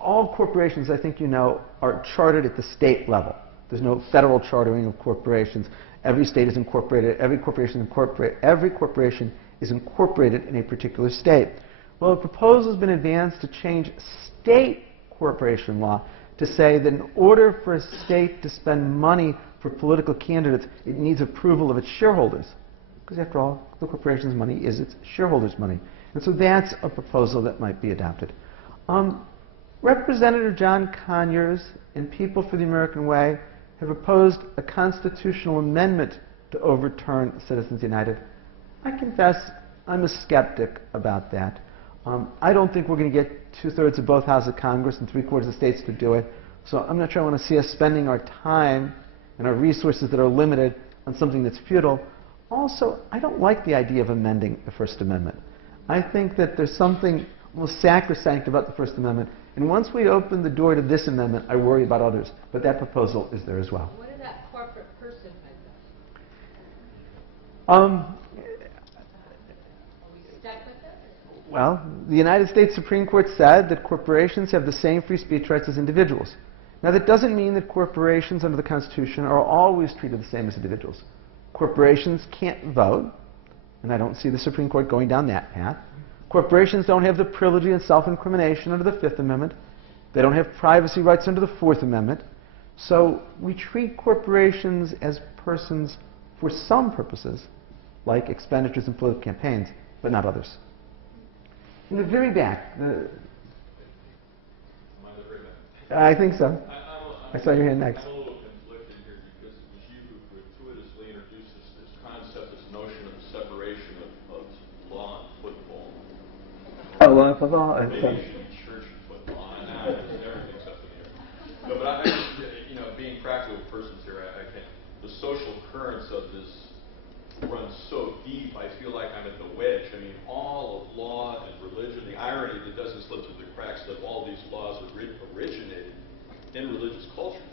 all corporations, I think you know, are chartered at the state level. There's no federal chartering of corporations. Every state is incorporated. Every corporation is incorporated in a particular state. Well, a proposal has been advanced to change state corporation law to say that in order for a state to spend money for political candidates, it needs approval of its shareholders. Because after all, the corporation's money is its shareholders' money. And so that's a proposal that might be adopted. Representative John Conyers and People for the American Way have proposed a constitutional amendment to overturn Citizens United. I confess I'm a skeptic about that. I don't think we're going to get 2/3 of both houses of Congress and 3/4 of states to do it. So I'm not sure I want to see us spending our time and our resources that are limited on something that's futile. Also, I don't like the idea of amending the First Amendment. I think that there's something almost sacrosanct about the First Amendment. And once we open the door to this amendment, I worry about others. But that proposal is there as well. What about corporate personhood? Are we stuck with it? Well, the United States Supreme Court said that corporations have the same free speech rights as individuals. Now, that doesn't mean that corporations under the Constitution are always treated the same as individuals. Corporations can't vote, and I don't see the Supreme Court going down that path. Corporations don't have the privilege of self-incrimination under the Fifth Amendment. They don't have privacy rights under the Fourth Amendment. So we treat corporations as persons for some purposes, like expenditures in political campaigns, but not others. In the very back. I think so. I saw your hand next. I'm a little conflicted here because it was you who gratuitously introduced this concept, this notion of the separation of law and football. Oh, law and football? Maybe you should be church and football. Now it's everything except for the other. No, but I just, being practical persons here, I can't. The social currents of this runs so deep, I feel like I'm at the wedge. I mean, all of law and religion, the irony that doesn't slip through the cracks that all these laws originated in religious cultures,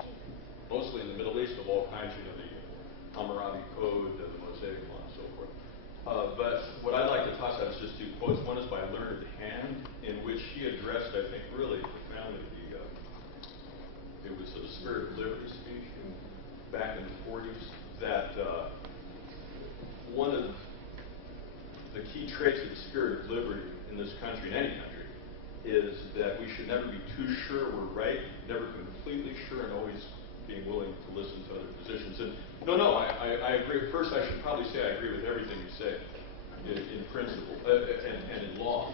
mostly in the Middle East of all kinds, the Hammurabi Code and the Mosaic Law and so forth. But what I'd like to toss out is just two quotes. One is by Learned Hand, in which he addressed, I think, really profoundly it was a Spirit of Liberty speech back in the 40s, that one of the key traits of the spirit of liberty in this country, in any country, is that we should never be too sure we're right, never completely sure, and always being willing to listen to other positions. And I agree. First, I should probably say I agree with everything you say in principle and in law.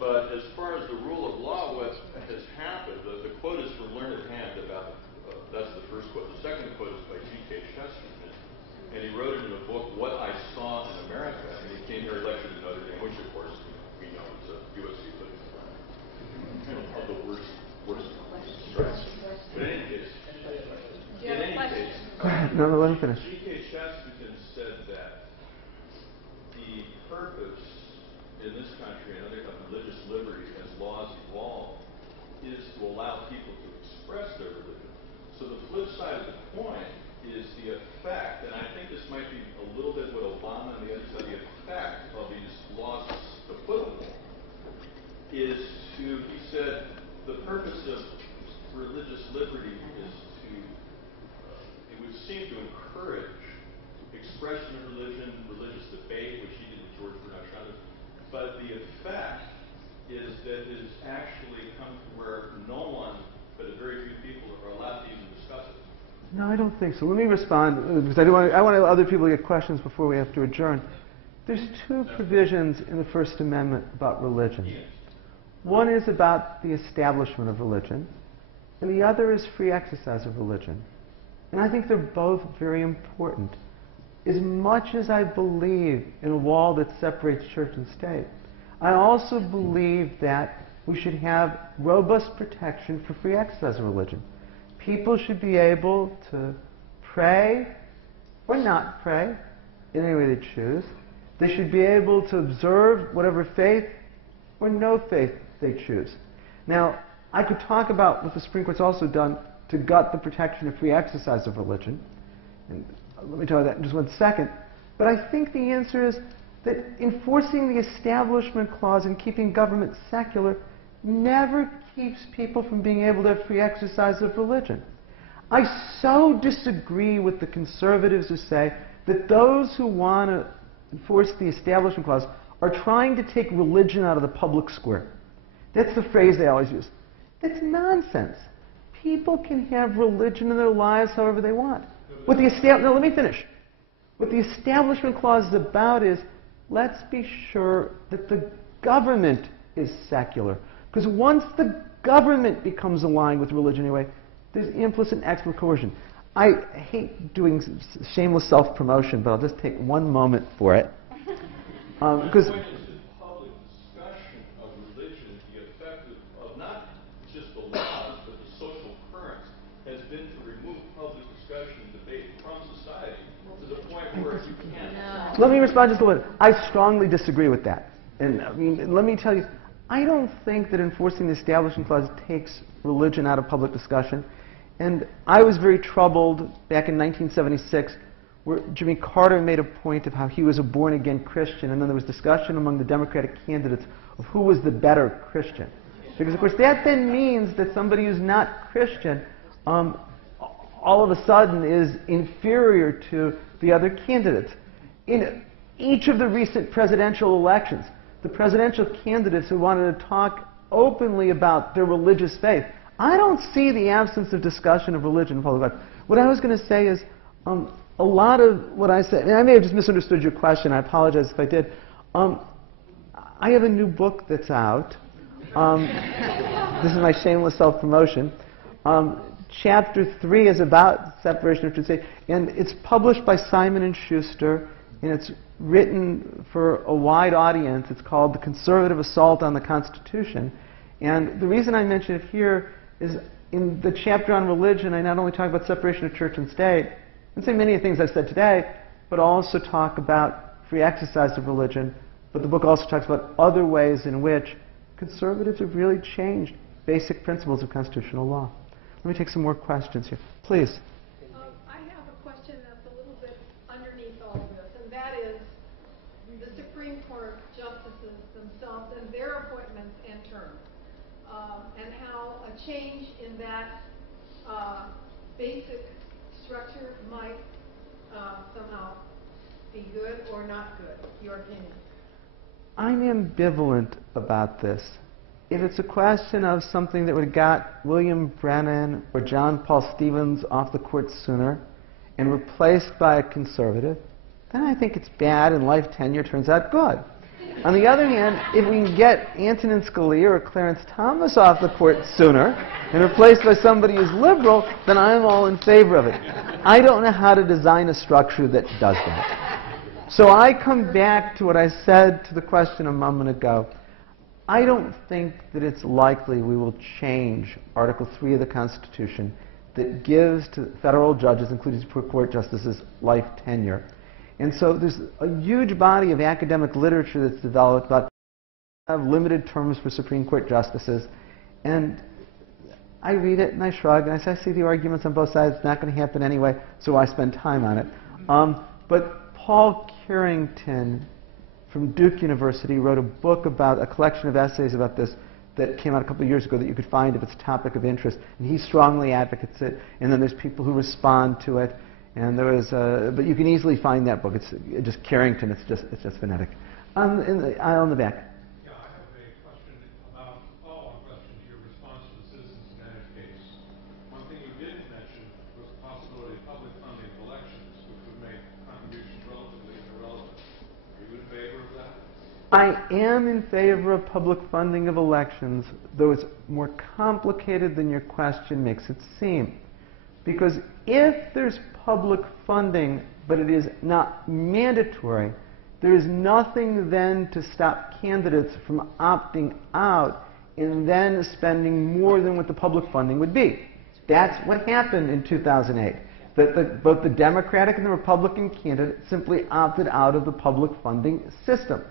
But as far as the rule of law, what has happened, the quote is from Learned Hand about, that's the first quote. The second quote is by G.K. Chesterton. And he wrote it in a book, What I Saw in America. And he came here, lectured at Notre Dame, which, of course, we know is a USC, but of the worst stress. But in any case, go ahead. No, let me finish. G.K. Chesterton said that the purpose in this country and of religious liberty as laws evolve is to allow people to express their religion. So the flip side of the coin is the effect, and I think this might be a little bit what Obama and the others said, the effect of these laws, the football, is to, he said, the purpose of religious liberty is to, it would seem to encourage expression of religion, religious debate, which he did with George Bernard Shaw, but the effect is that it has actually come to where no one, but a very few people are allowed to even discuss it. No, I don't think so. Let me respond, because I want other people to get questions before we have to adjourn. There's two provisions in the First Amendment about religion. One is about the establishment of religion, and the other is free exercise of religion. And I think they're both very important. As much as I believe in a wall that separates church and state, I also believe that we should have robust protection for free exercise of religion. People should be able to pray or not pray in any way they choose. They should be able to observe whatever faith or no faith they choose. Now, I could talk about what the Supreme Court's also done to gut the protection of free exercise of religion. And let me tell you that in just one second. But I think the answer is that enforcing the Establishment Clause and keeping government secular never keeps people from being able to have free exercise of religion. I so disagree with the conservatives who say that those who want to enforce the Establishment Clause are trying to take religion out of the public square. That's the phrase they always use. That's nonsense. People can have religion in their lives however they want. What the let me finish. What the Establishment Clause is about is, let's be sure that the government is secular. Because once the government becomes aligned with religion anyway, there's implicit and explicit coercion. I hate doing shameless self-promotion, but I'll just take one moment for it. Because public discussion of religion, the effect of not just the laws, but the social currents, has been to remove public discussion and debate from society to the point where you can't. Let me respond just a little bit. I strongly disagree with that. And I mean, let me tell you, I don't think that enforcing the Establishment Clause takes religion out of public discussion. And I was very troubled back in 1976 where Jimmy Carter made a point of how he was a born-again Christian, and then there was discussion among the Democratic candidates of who was the better Christian. Because, of course, that then means that somebody who's not Christian all of a sudden is inferior to the other candidates. In each of the recent presidential elections, the presidential candidates who wanted to talk openly about their religious faith, I don't see the absence of discussion of religion in public life. What I was going to say is a lot of what I said, and I may have just misunderstood your question, I apologize if I did. I have a new book that's out. This is my shameless self-promotion. Chapter 3 is about separation of church and state, and it's published by Simon & Schuster, and it's written for a wide audience. It's called The Conservative Assault on the Constitution. And the reason I mention it here is in the chapter on religion, I not only talk about separation of church and state, and say many of the things I've said today, but also talk about free exercise of religion. But the book also talks about other ways in which conservatives have really changed basic principles of constitutional law. Let me take some more questions here. Please. I have a question that's a little bit underneath all of this, and that is the Supreme Court justices themselves and their appointments and terms, and how a change in that basic structure might somehow be good or not good. Your opinion? I'm ambivalent about this. If it's a question of something that would have got William Brennan or John Paul Stevens off the court sooner and replaced by a conservative, then I think it's bad and life tenure turns out good. On the other hand, if we can get Antonin Scalia or Clarence Thomas off the court sooner and replaced by somebody who's liberal, then I'm all in favor of it. I don't know how to design a structure that does that. So I come back to what I said to the question a moment ago. I don't think that it's likely we will change Article 3 of the Constitution that gives to federal judges, including Supreme Court justices, life tenure. And so there's a huge body of academic literature that's developed about have limited terms for Supreme Court justices. And I read it and I shrug and I say, I see the arguments on both sides. It's not going to happen anyway, so I spend time on it. But Paul Carrington from Duke University wrote a book about a collection of essays about this that came out a couple of years ago that you could find if it's a topic of interest. And he strongly advocates it. And then there's people who respond to it. And there was, but you can easily find that book. It's just Carrington. It's just phonetic. In the aisle in the back. Yeah, I have a question about follow-on question to your response to the Citizens United case. One thing you didn't mention was the possibility of public funding of elections, which would make contributions relatively irrelevant. Are you in favor of that? I am in favor of public funding of elections, though it's more complicated than your question makes it seem. Because if there's public funding, but it is not mandatory, there is nothing then to stop candidates from opting out and then spending more than what the public funding would be. That's what happened in 2008. Both the Democratic and the Republican candidates simply opted out of the public funding system.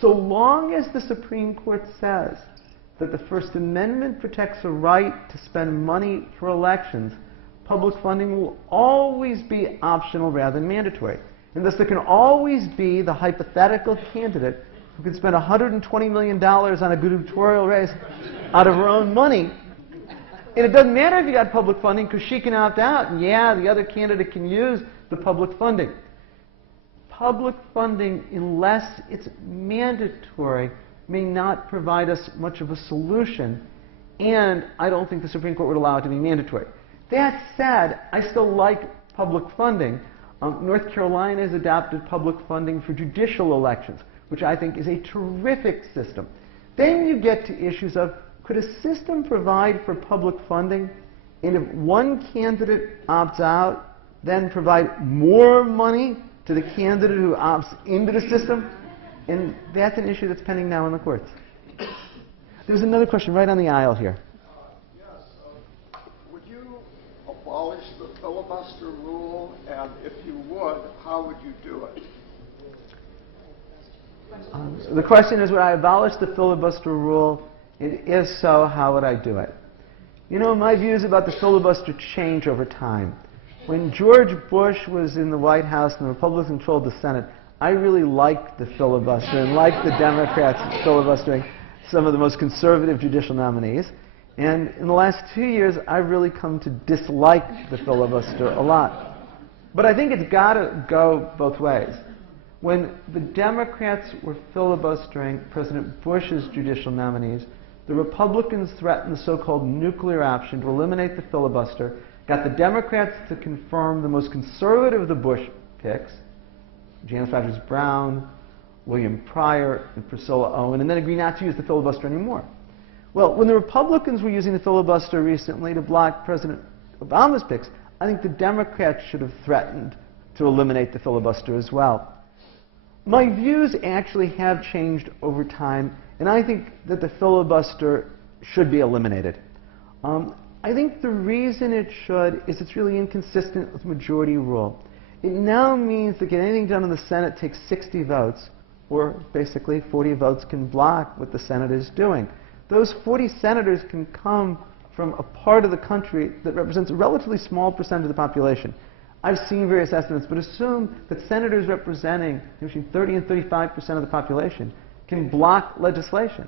So long as the Supreme Court says that the First Amendment protects the right to spend money for elections, public funding will always be optional rather than mandatory. And thus there can always be the hypothetical candidate who can spend $120 million on a gubernatorial race out of her own money. And it doesn't matter if you got public funding because she can opt out. And yeah, the other candidate can use the public funding. Public funding, unless it's mandatory, may not provide us much of a solution. And I don't think the Supreme Court would allow it to be mandatory. That said, I still like public funding. North Carolina has adopted public funding for judicial elections, which I think is a terrific system. Then you get to issues of, could a system provide for public funding, and if one candidate opts out, then provide more money to the candidate who opts into the system? And that's an issue that's pending now in the courts. There's another question right on the aisle here. Would you abolish the filibuster rule? And if you would, how would you do it? The question is, would I abolish the filibuster rule? And if so, how would I do it? You know, my views about the filibuster change over time. When George Bush was in the White House and the Republicans controlled the Senate, I really like the filibuster and like the Democrats filibustering some of the most conservative judicial nominees. And in the last 2 years, I've really come to dislike the filibuster a lot. But I think it's got to go both ways. When the Democrats were filibustering President Bush's judicial nominees, the Republicans threatened the so-called nuclear option to eliminate the filibuster, got the Democrats to confirm the most conservative of the Bush picks, Janice Rogers Brown, William Pryor, and Priscilla Owen, and then agree not to use the filibuster anymore. Well, when the Republicans were using the filibuster recently to block President Obama's picks, I think the Democrats should have threatened to eliminate the filibuster as well. My views actually have changed over time, and I think that the filibuster should be eliminated. I think the reason it should is it's really inconsistent with majority rule. It now means that getting anything done in the Senate takes 60 votes, or basically 40 votes can block what the Senate is doing. Those 40 senators can come from a part of the country that represents a relatively small percentage of the population. I've seen various estimates, but assume that senators representing between 30 and 35% of the population can block legislation.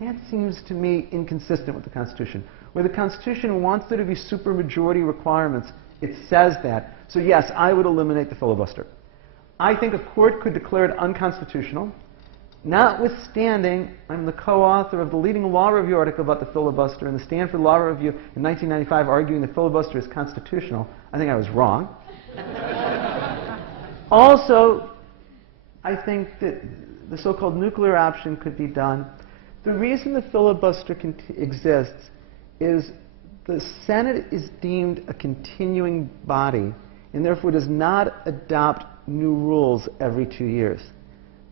That seems to me inconsistent with the Constitution. Where the Constitution wants there to be supermajority requirements, it says that. So yes, I would eliminate the filibuster. I think a court could declare it unconstitutional. Notwithstanding, I'm the co-author of the leading law review article about the filibuster in the Stanford Law Review in 1995 arguing the filibuster is constitutional. I think I was wrong. Also, I think that the so-called nuclear option could be done. The reason the filibuster exists is the Senate is deemed a continuing body and therefore does not adopt new rules every 2 years.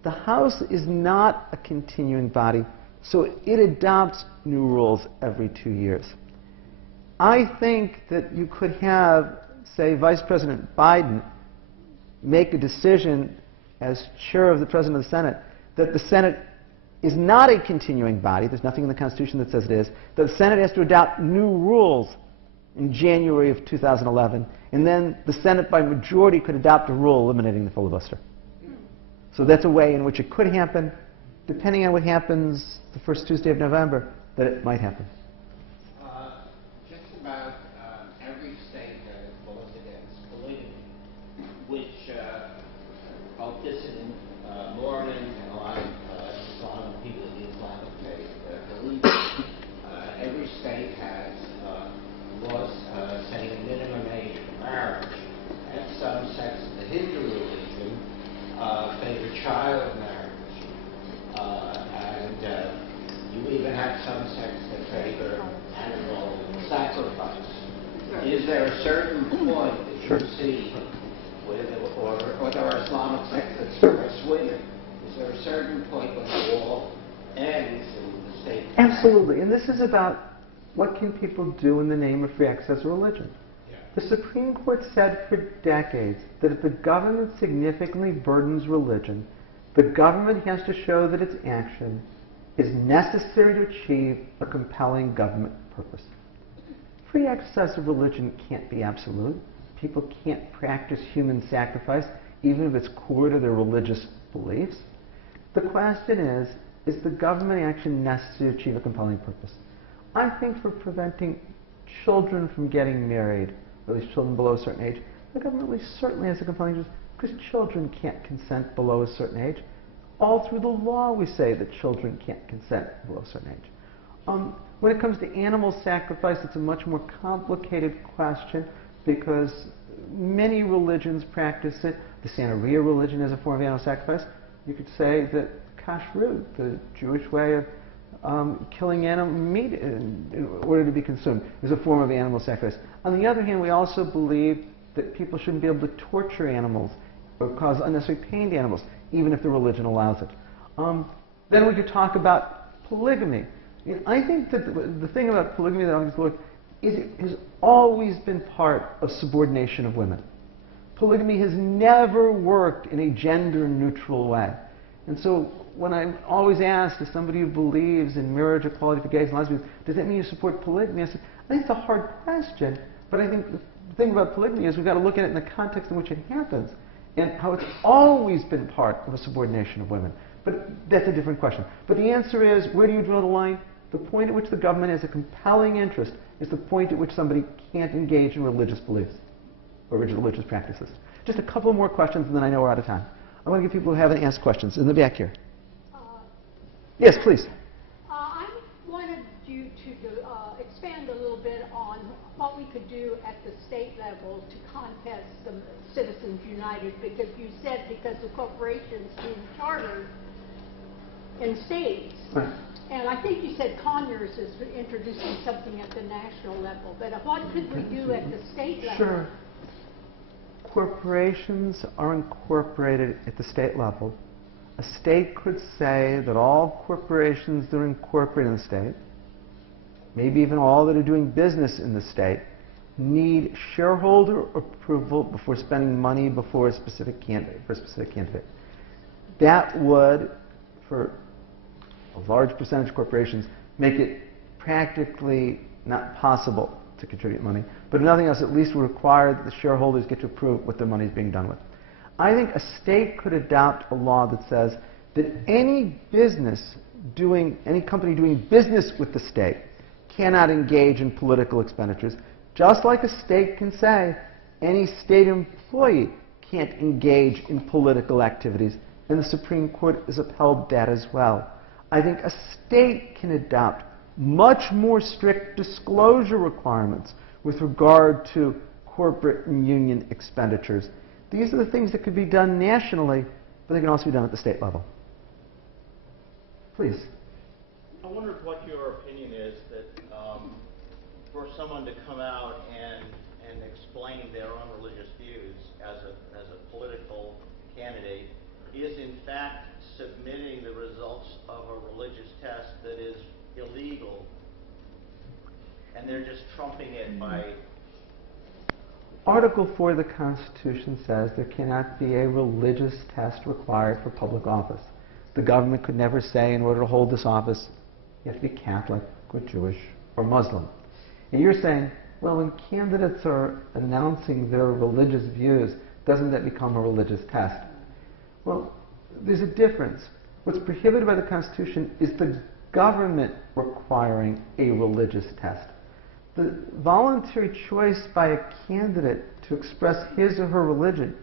The House is not a continuing body, so it adopts new rules every 2 years. I think that you could have, say, Vice President Biden make a decision as chair of the President of the Senate that the Senate is not a continuing body. There's nothing in the Constitution that says it is. That the Senate has to adopt new rules in January of 2011, and then the Senate by majority could adopt a rule eliminating the filibuster. So that's a way in which it could happen, depending on what happens the first Tuesday of November, that it might happen. Just about every state has laws against polygamy, which focus in Mormon and a lot of Islam people in the Islamic faith believe. Every state has laws setting a minimum age for marriage, and some sects of the Hindu religion favor child marriage, and you even have some sects that favor animal sacrifice. Is there a certain point that you see, or there are Islamic sects that suppress women? Is there a certain point when the wall ends and the state? Absolutely, and this is about what can people do in the name of free access to religion. The Supreme Court said for decades that if the government significantly burdens religion, the government has to show that its action is necessary to achieve a compelling government purpose. Free exercise of religion can't be absolute. People can't practice human sacrifice, even if it's core to their religious beliefs. The question is the government action necessary to achieve a compelling purpose? I think for preventing children from getting married, or at least children below a certain age, the government at least certainly has a compelling interest, because children can't consent below a certain age. All through the law we say that children can't consent below a certain age. When it comes to animal sacrifice, it's a much more complicated question because many religions practice it. The Santeria religion is a form of animal sacrifice. You could say that kashrut, the Jewish way of killing animal meat in order to be consumed, is a form of animal sacrifice. On the other hand, we also believe that people shouldn't be able to torture animals or cause unnecessary pain to animals, even if the religion allows it. Then we could talk about polygamy. I think that the thing about polygamy that I always look is it has always been part of subordination of women. Polygamy has never worked in a gender-neutral way. And so when I'm always asked, as somebody who believes in marriage equality for gays and lesbians, does that mean you support polygamy? I said, I think it's a hard question, but I think the thing about polygamy is we've got to look at it in the context in which it happens. and how it's always been part of a subordination of women. But that's a different question. But the answer is, where do you draw the line? The point at which the government has a compelling interest is the point at which somebody can't engage in religious beliefs or religious practices. Just a couple more questions, and then I know we're out of time. I want to give people who haven't asked questions. In the back here. Yes, please. I wanted you to expand a little bit on what we could do at the state level to contest the Citizens United, because you said because the corporations being chartered in states. Right. And I think you said Conyers is introducing something at the national level. But what could we do at the state level? Sure. Corporations are incorporated at the state level. A state could say that all corporations that are incorporated in the state, maybe even all that are doing business in the state, need shareholder approval before spending money before a specific candidate. That would, for a large percentage of corporations, make it practically not possible to contribute money. But if nothing else, at least would require that the shareholders get to approve what their money is being done with. I think a state could adopt a law that says that any company doing business with the state cannot engage in political expenditures, just like a state can say any state employee can't engage in political activities, and the Supreme Court has upheld that as well. I think a state can adopt much more strict disclosure requirements with regard to corporate and union expenditures. These are the things that could be done nationally, but they can also be done at the state level. Please. I wondered what your opinion is that for someone to come out and explain their own religious views as a political candidate is in fact submitting the results of a religious test that is illegal, and they're just trumping it by... Article 4 of the Constitution says there cannot be a religious test required for public office. The government could never say, in order to hold this office, you have to be Catholic or Jewish or Muslim. And you're saying, well, when candidates are announcing their religious views, doesn't that become a religious test? Well, there's a difference. What's prohibited by the Constitution is the government requiring a religious test. The voluntary choice by a candidate to express his or her religion,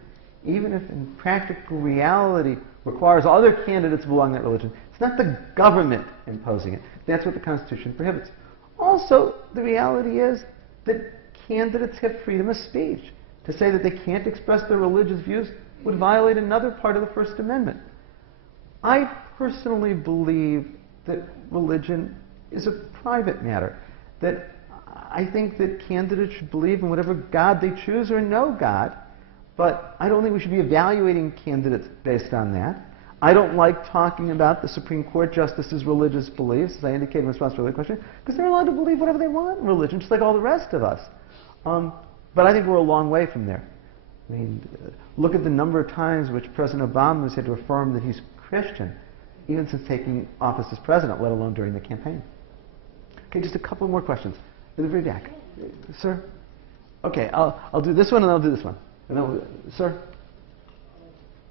even if in practical reality requires other candidates belonging to that religion, it's not the government imposing it. That's what the Constitution prohibits. Also, the reality is that candidates have freedom of speech. To say that they can't express their religious views would violate another part of the First Amendment. I personally believe that religion is a private matter, that I think that candidates should believe in whatever God they choose or no God, but I don't think we should be evaluating candidates based on that. I don't like talking about the Supreme Court justices' religious beliefs, as I indicated in response to the question, because they're allowed to believe whatever they want in religion, just like all the rest of us. But I think we're a long way from there. I mean, look at the number of times which President Obama has had to affirm that he's Christian, even since taking office as president, let alone during the campaign. Okay, just a couple more questions. In the very back. Sir? Okay, I'll do this one and I'll do this one. And then sir?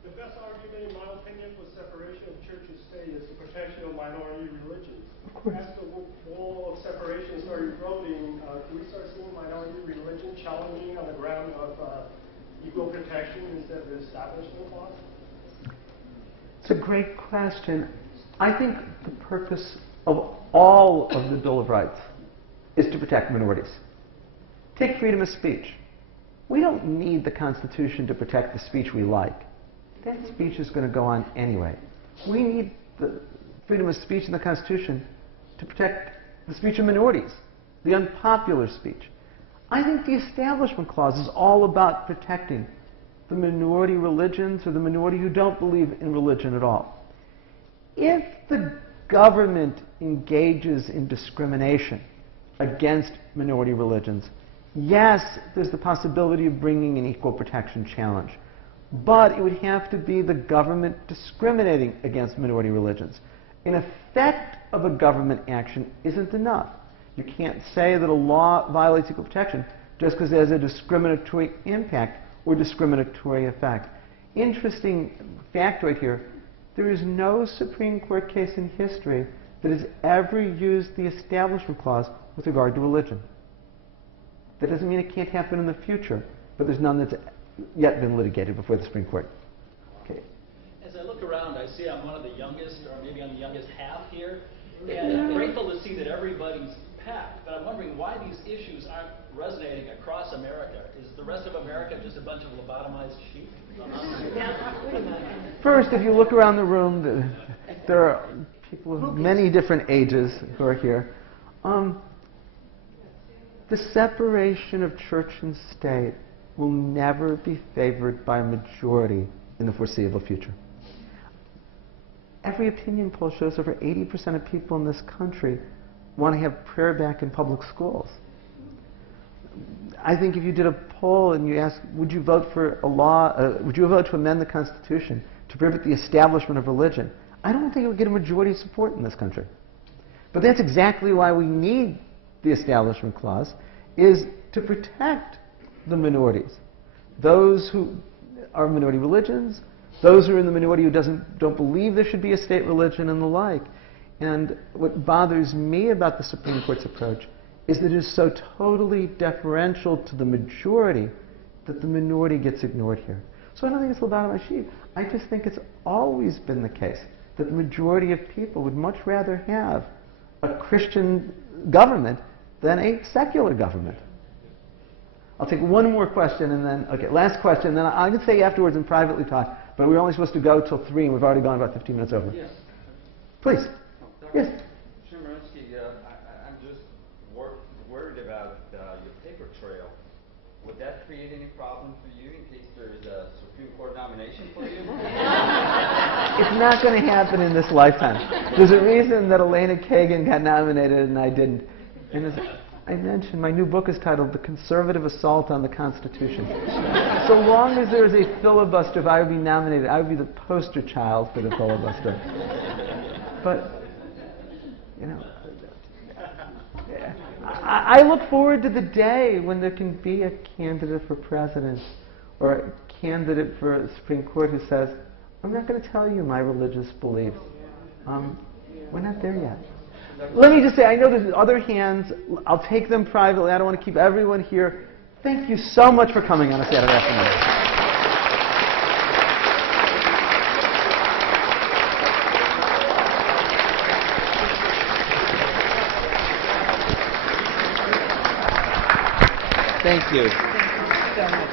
The best argument, in my opinion, for separation of church and state is the protection of minority religions. Of course. As the wall of separation started eroding, do we start seeing minority religion challenging on the ground of equal protection instead of the establishment clause? It's a great question. I think the purpose of all of the Bill of Rights is to protect minorities. Take freedom of speech. We don't need the Constitution to protect the speech we like. That speech is going to go on anyway. We need the freedom of speech in the Constitution to protect the speech of minorities, the unpopular speech. I think the Establishment Clause is all about protecting the minority religions or the minority who don't believe in religion at all. If the government engages in discrimination against minority religions, yes, there's the possibility of bringing an equal protection challenge. But it would have to be the government discriminating against minority religions. An effect of a government action isn't enough. You can't say that a law violates equal protection just because it has a discriminatory impact or discriminatory effect. Interesting factoid here. There is no Supreme Court case in history that has ever used the Establishment Clause with regard to religion. That doesn't mean it can't happen in the future, but there's none that's yet been litigated before the Supreme Court. Okay. As I look around, I see I'm one of the youngest, or maybe I'm the youngest half here, and I'm grateful to see that everybody's packed, but I'm wondering why these issues aren't resonating across America. Is the rest of America just a bunch of lobotomized sheep? First, if you look around the room, there are people of many different ages who are here. The separation of church and state will never be favored by a majority in the foreseeable future. Every opinion poll shows over 80% of people in this country want to have prayer back in public schools. I think if you did a poll and you asked, would you vote for a law, would you vote to amend the Constitution to prohibit the establishment of religion, I don't think it would get a majority support in this country. But that's exactly why we need the Establishment Clause, is to protect the minorities. Those who are minority religions, those who are in the minority who don't believe there should be a state religion and the like. And what bothers me about the Supreme Court's approach is that it is so totally deferential to the majority that the minority gets ignored here. So I don't think it's lobotomized sheep. I just think it's always been the case that the majority of people would much rather have a Christian government than a secular government. I'll take one more question and then, okay, last question, then I can say afterwards and privately talk, but we're only supposed to go till 3 and we've already gone about 15 minutes over. Yes. Please. Yes. Chemerinsky, I'm just worried about your paper trail. Would that create any problem for you in case there is a Supreme Court nomination for you? It's not going to happen in this lifetime. There's a reason that Elena Kagan got nominated and I didn't. And as I mentioned, my new book is titled The Conservative Assault on the Constitution. So long as there is a filibuster, if I would be nominated, I would be the poster child for the filibuster. But, you know, I look forward to the day when there can be a candidate for president or a candidate for the Supreme Court who says, I'm not going to tell you my religious beliefs. We're not there yet. Let me just say, I know there's other hands. I'll take them privately. I don't want to keep everyone here. Thank you so much for coming on a Saturday afternoon. Thank you. Thank you so much.